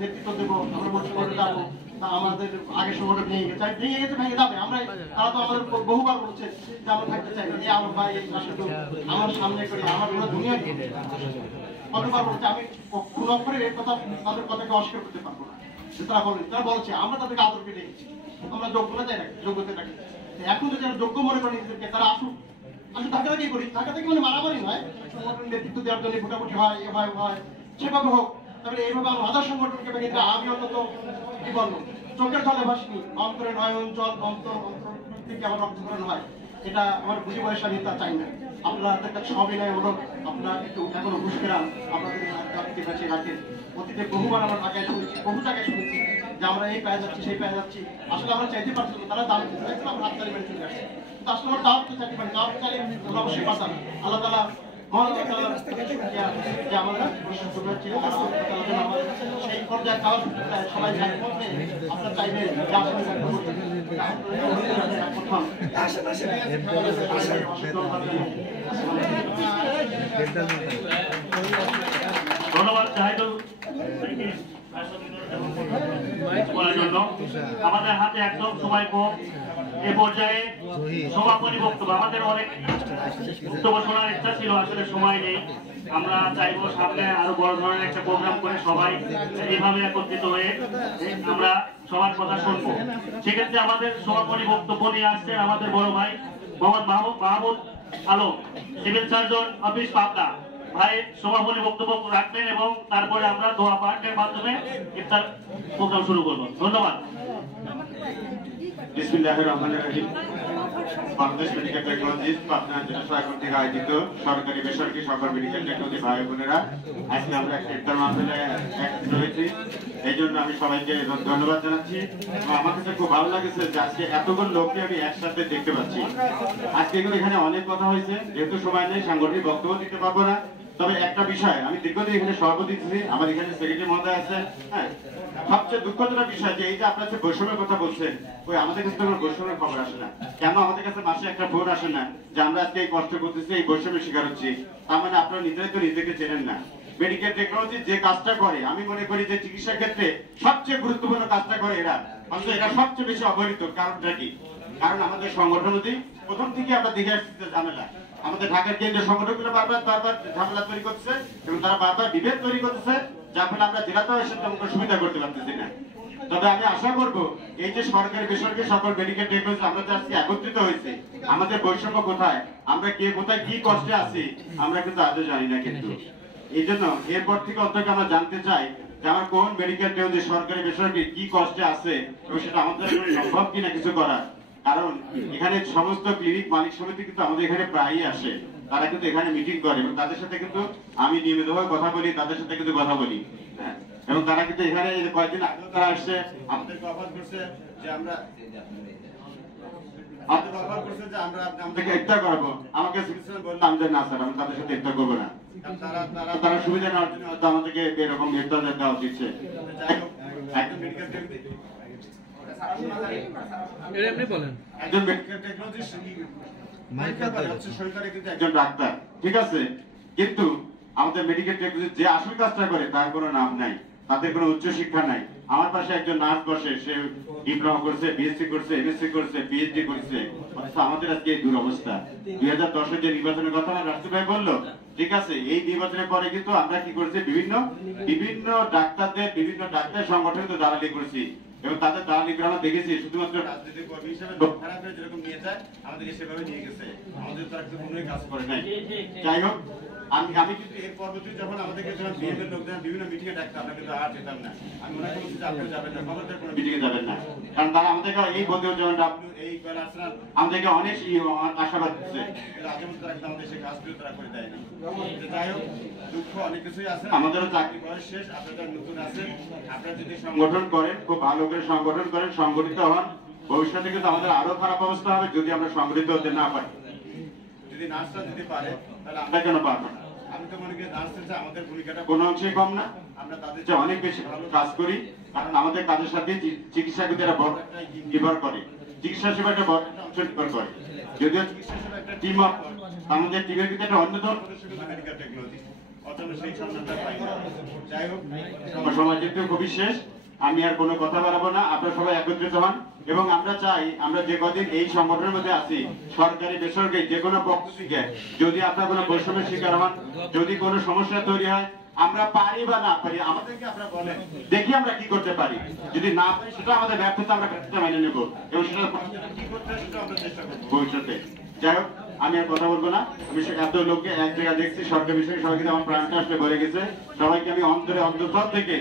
নেতৃত্ব দেবো আমরা মূল সংগঠনে যাবো আমাদের আগে সংগঠন ভেঙে গেছে ভেঙে যাবে আমরা তারা তো আমাদের বহুবার বলছে যে আমরা থাকতে চাই এই আমার ভাই এই পাশে তো আমার সামনে করে আমার পুরো দুনিয়া কতবার বলছে আমি কোন অক্ষরে এই কথা তাদের কথাকে অস্বীকার করতে পারবো না যে তারা বলছে আমরা তাদেরকে আদরকে রেখেছি আমরা যোগ্যতা চাই না যোগ্যতা রাখি এখন যদি যারা যোগ্য মনে করেন নিজেদেরকে তারা আসুক আসলে ঢাকা থেকে করি ঢাকা থেকে মানে মারামারি নয় সংগঠন নেতৃত্ব দেওয়ার জন্য ভোটাভুটি হয় এ হয় সেভাবে হোক তাহলে এইভাবে আমার আধার সংগঠনকে ভেঙে আমি অন্তত কি বলবো চোখের জলে ভাসিনি অন্তরে নয়ন জল অন্তর থেকে আমার রক্তকরণ হয় এটা আমার বুঝি বয়সে আমি তা চাই না আপনাদের কাছে সবিনয় অনুরোধ আপনারা একটু এখনো ঘুষ ফেরান আপনাদের কাছে রাখেন অতীতে বহুবার আমরা ঢাকায় শুনেছি বহু জায়গায় শুনেছি যে আমরা এই পায়ে যাচ্ছি সেই পায়ে যাচ্ছি আসলে আমরা চাইতে পারছি না তারা দাম দিতে আমরা হাততালি মেনে চলে আসছি কিন্তু আসলে আমরা দাওয়াত তো চাইতে পারি দাওয়াত চাইলে আমরা অবশ্যই পাতাম আল্লাহ তাআলা যে আমাদের সেই পর্যায়ে যাওয়ার সবাই আপনার চাইবেন ধন্যবাদ জাহিদুল বলার জন্য। আমাদের হাতে একদম সময় কম, এ পর্যায়ে সমাপনী বক্তব্য আমাদের অনেক বক্তব্য শোনার ইচ্ছা ছিল, আসলে সময় নেই। আমরা চাইবো সামনে আরো বড় ধরনের একটা প্রোগ্রাম করে সবাই এইভাবে একত্রিত হয়ে আমরা সবার কথা শুনবো। সেক্ষেত্রে আমাদের সমাপনী বক্তব্য নিয়ে আসছেন আমাদের বড় ভাই Mohammad Mahmud Alam, civil surgeon office Pabna. ভাই সমাপনী বক্তব্য রাখবেন এবং তারপরে আমরা দোয়া পাঠের মাধ্যমে ইফতার প্রোগ্রাম শুরু করব। ধন্যবাদ। বিসমিল্লাহির রহমানির রহিম। বাংলাদেশ মেডিকেল টেকনোলজিস পাবনা জেলা শাখা কর্তৃক আয়োজিত সরকারি বেসরকারি সকল মেডিকেল টেকনোলজি ভাই বোনেরা, আজকে আমরা একটা ইফতার মাহফিলে একত্রিত হয়েছি। এই জন্য আমি সবাইকে ধন্যবাদ জানাচ্ছি। আমার কাছে খুব ভালো লাগছে যে আজকে এতগুলো লোককে আমি একসাথে দেখতে পাচ্ছি। আজকে এখানে অনেক কথা হয়েছে, যেহেতু সময় নেই সাংগঠনিক বক্তব্য দিতে পারবো না। তবে একটা বিষয়, আমি দীর্ঘদিন এখানে সভাপতি ছিলাম, আমার এখানে সেক্রেটারি মহোদয় আছে। হ্যাঁ, সবচেয়ে দুঃখজনক বিষয় যে এই যে আপনার বৈষম্যের কথা বলছেন, ওই আমাদের কাছে কোনো বৈষম্যের খবর আসে না। কেন আমাদের কাছে মাসে একটা ফোন আসে না যে আমরা আজকে এই কষ্ট করতেছি, এই বৈষম্যের শিকার হচ্ছি? তার মানে আপনারা নিজেরাই তো নিজেকে চেনেন না। মেডিকেল টেকনোলজি যে কাজটা করে, আমি মনে করি যে চিকিৎসা ক্ষেত্রে সবচেয়ে গুরুত্বপূর্ণ কাজটা করে এরা, অথচ এটা সবচেয়ে বেশি অবহেলিত। কারণটা কি? কারণ আমাদের সংগঠন প্রথম থেকে আমরা দেখে আসছি ঝামেলা। আমাদের ঢাকার কেন্দ্রীয় সংগঠনগুলো বারবার ঝামেলা তৈরি করছে এবং তারা বারবার বিভেদ তৈরি করতেছে, যার ফলে আমরা জেলাতেও এসে তেমন কোনো সুবিধা করতে পারতেছি না। তবে আমি আশা করবো এই যে সরকারি বেসরকারি সকল মেডিকেল টেকনোলজি আমরা যে আজকে একত্রিত হয়েছে, আমাদের বৈষম্য কোথায়, আমরা কে কোথায় কি কষ্টে আছি আমরা কিন্তু আজও জানি না। কিন্তু এই জন্য এরপর থেকে অন্তত আমরা জানতে চাই যে আমার কোন মেডিকেল টেকনোলজি সরকারি বেসরকারি কি কষ্টে আছে এবং সেটা আমাদের সম্ভব কিনা কিছু করা। কারণ এখানে সমস্ত ক্লিনিক মালিক সমিতি কিন্তু আমাদের এখানে প্রায়ই আসে, তারা কিন্তু এখানে মিটিং করে এবং তাদের সাথে কিন্তু আমি নিয়মিতভাবে কথা বলি, তাদের সাথে কিন্তু কথা বলি। হ্যাঁ, এবং তারা কিন্তু এখানে কয়েকদিন আগেও তারা আসছে, আমাদেরকে অফার করছে যে আমরা ইফতার করবো। আমাকে বললাম যে না স্যার, আমি তাদের সাথে ইফতার করবো না, তারা সুবিধা নেওয়ার জন্য হয়তো আমাদেরকে এরকম ইফতার দেওয়া দিচ্ছে। একজন মেডিকেল একজন ডাক্তার, ঠিক আছে, কিন্তু আমাদের মেডিকেল টেকনোলজি যে আসল কাজটা করে তার কোনো নাম নাই। তাদের কোনো উচ্চ শিক্ষা নাই। আমার পাশে একজন নার্স বসে, সে ডিপ্লোমা করছে, বিএসসি করছে, এমএসসি করছে, পিএইচডি করছে, অথচ আমাদের আজকে এই দুরবস্থা। 2010-এর যে নির্বাচনের কথা আমার রাষ্ট্র ভাই বললো, ঠিক আছে, এই নির্বাচনের পরে কিন্তু আমরা কি করছি, বিভিন্ন ডাক্তার সংগঠন তো দালালি করছি, এবং তাদের দালালি করে আমরা দেখেছি শুধুমাত্র রাজনৈতিক কর্মী হিসেবে খারাপ করে যেরকম নিয়ে যায় আমাদেরকে সেভাবে নিয়ে গেছে, আমাদের তারা কিন্তু কোনোই কাজ করে নাই। যাই হোক, আমি কিন্তু এর পরবর্তী যখন আমাদেরকে যখন বিএনপির লোকজন বিভিন্ন মিটিং এ ডাকতো, আমরা কিন্তু আর যেতাম না। আমি মনে করছি যে আপনি যাবেন না, খবরদার কোনো মিটিং এ যাবেন না, কারণ তারা আমাদেরকে এই বলতে যেমন এই আর্সেনাল আমাদেরকে অনেক আশাবাদ দিচ্ছে, কিন্তু আজকে তারা কিন্তু আমাদের সেই কাজগুলো তারা করে দেয় না। যাই হোক, দুঃখ অনেক কিছুই আছে, আমাদেরও চাকরি বয়স শেষ, আপনারা নতুন আছেন, আপনারা যদি সংগঠন করেন, খুব ভালো করে সংগঠন করেন, সংগঠিত হন, ভবিষ্যতে কিন্তু আমাদের আরো খারাপ অবস্থা হবে যদি আমরা সংগঠিত হতে না পারি। যদি নার্সরা যদি পারে তাহলে আমরা কেন পারবো না? আমি তো মনে করি নার্সের চেয়ে আমাদের ভূমিকাটা কোনো অংশে কম না, আমরা তাদের চেয়ে অনেক বেশি ভালো কাজ করি, কারণ আমাদের কাজের সাথে চিকিৎসা কিন্তু একটা বড় একটা নির্ভর করে, চিকিৎসা সেবা একটা বড় একটা অংশ নির্ভর করে। যদিও চিকিৎসা সেবা একটা টিম আপ, আমাদের টিমের কিন্তু একটা অন্যতম সদস্য কিন্তু মেডিকেল টেকনোলজি, অথচ সেই সম্মানটা পাই না। যাই হোক, সময় কিন্তু খুবই শেষ, আমি আর কোনো কথা বাড়াবো না, আপনারা সবাই একত্রিত হন, এবং আমরা চাই আমরা যে কদিন এই সংগঠনের মধ্যে আছি, সরকারি বেসরকারি যে কোনো পক্ষ থেকে যদি আপনার কোনো বৈষম্যের শিকার হন, যদি কোনো সমস্যা তৈরি হয়, আমরা পারি বা না পারি আমাদেরকে আপনারা বলেন, দেখি আমরা কি করতে পারি, যদি না পারি সেটা আমাদের ব্যর্থতা, আমরা ব্যর্থতা মেনে নেব, এবং সেটা কি করতে হয় সেটা আমরা চেষ্টা করবো ভবিষ্যতে। যাই হোক, আমি আর কথা বলবো না, আমি এত লোককে এক জায়গায় দেখছি, সরকার বিষয়ে সবাই কিন্তু আমার প্রাণটা আসলে ভরে গেছে, সবাইকে আমি অন্তরে অন্তঃস্থল থেকে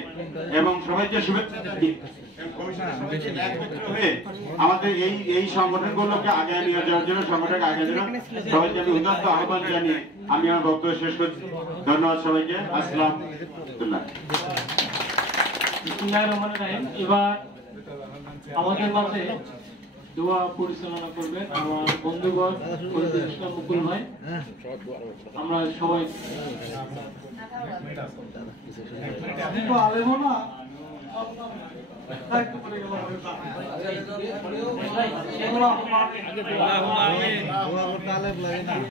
এবং সবাইকে শুভেচ্ছা জানিয়ে আমাদের এই সংগঠনগুলোকে আগে নিয়ে যাওয়ার জন্য, সংগঠনকে আগে জন্য সবাইকে আমি উদাত্ত আহ্বান জানিয়ে আমি আমার বক্তব্য শেষ করছি। ধন্যবাদ সবাইকে, আসসালাম। এবার আমাদের মাঝে দোয়া পরিচালনা করবেন আমার বন্ধুগণ মুকুল ভাই। আমরা সবাই আলেমো না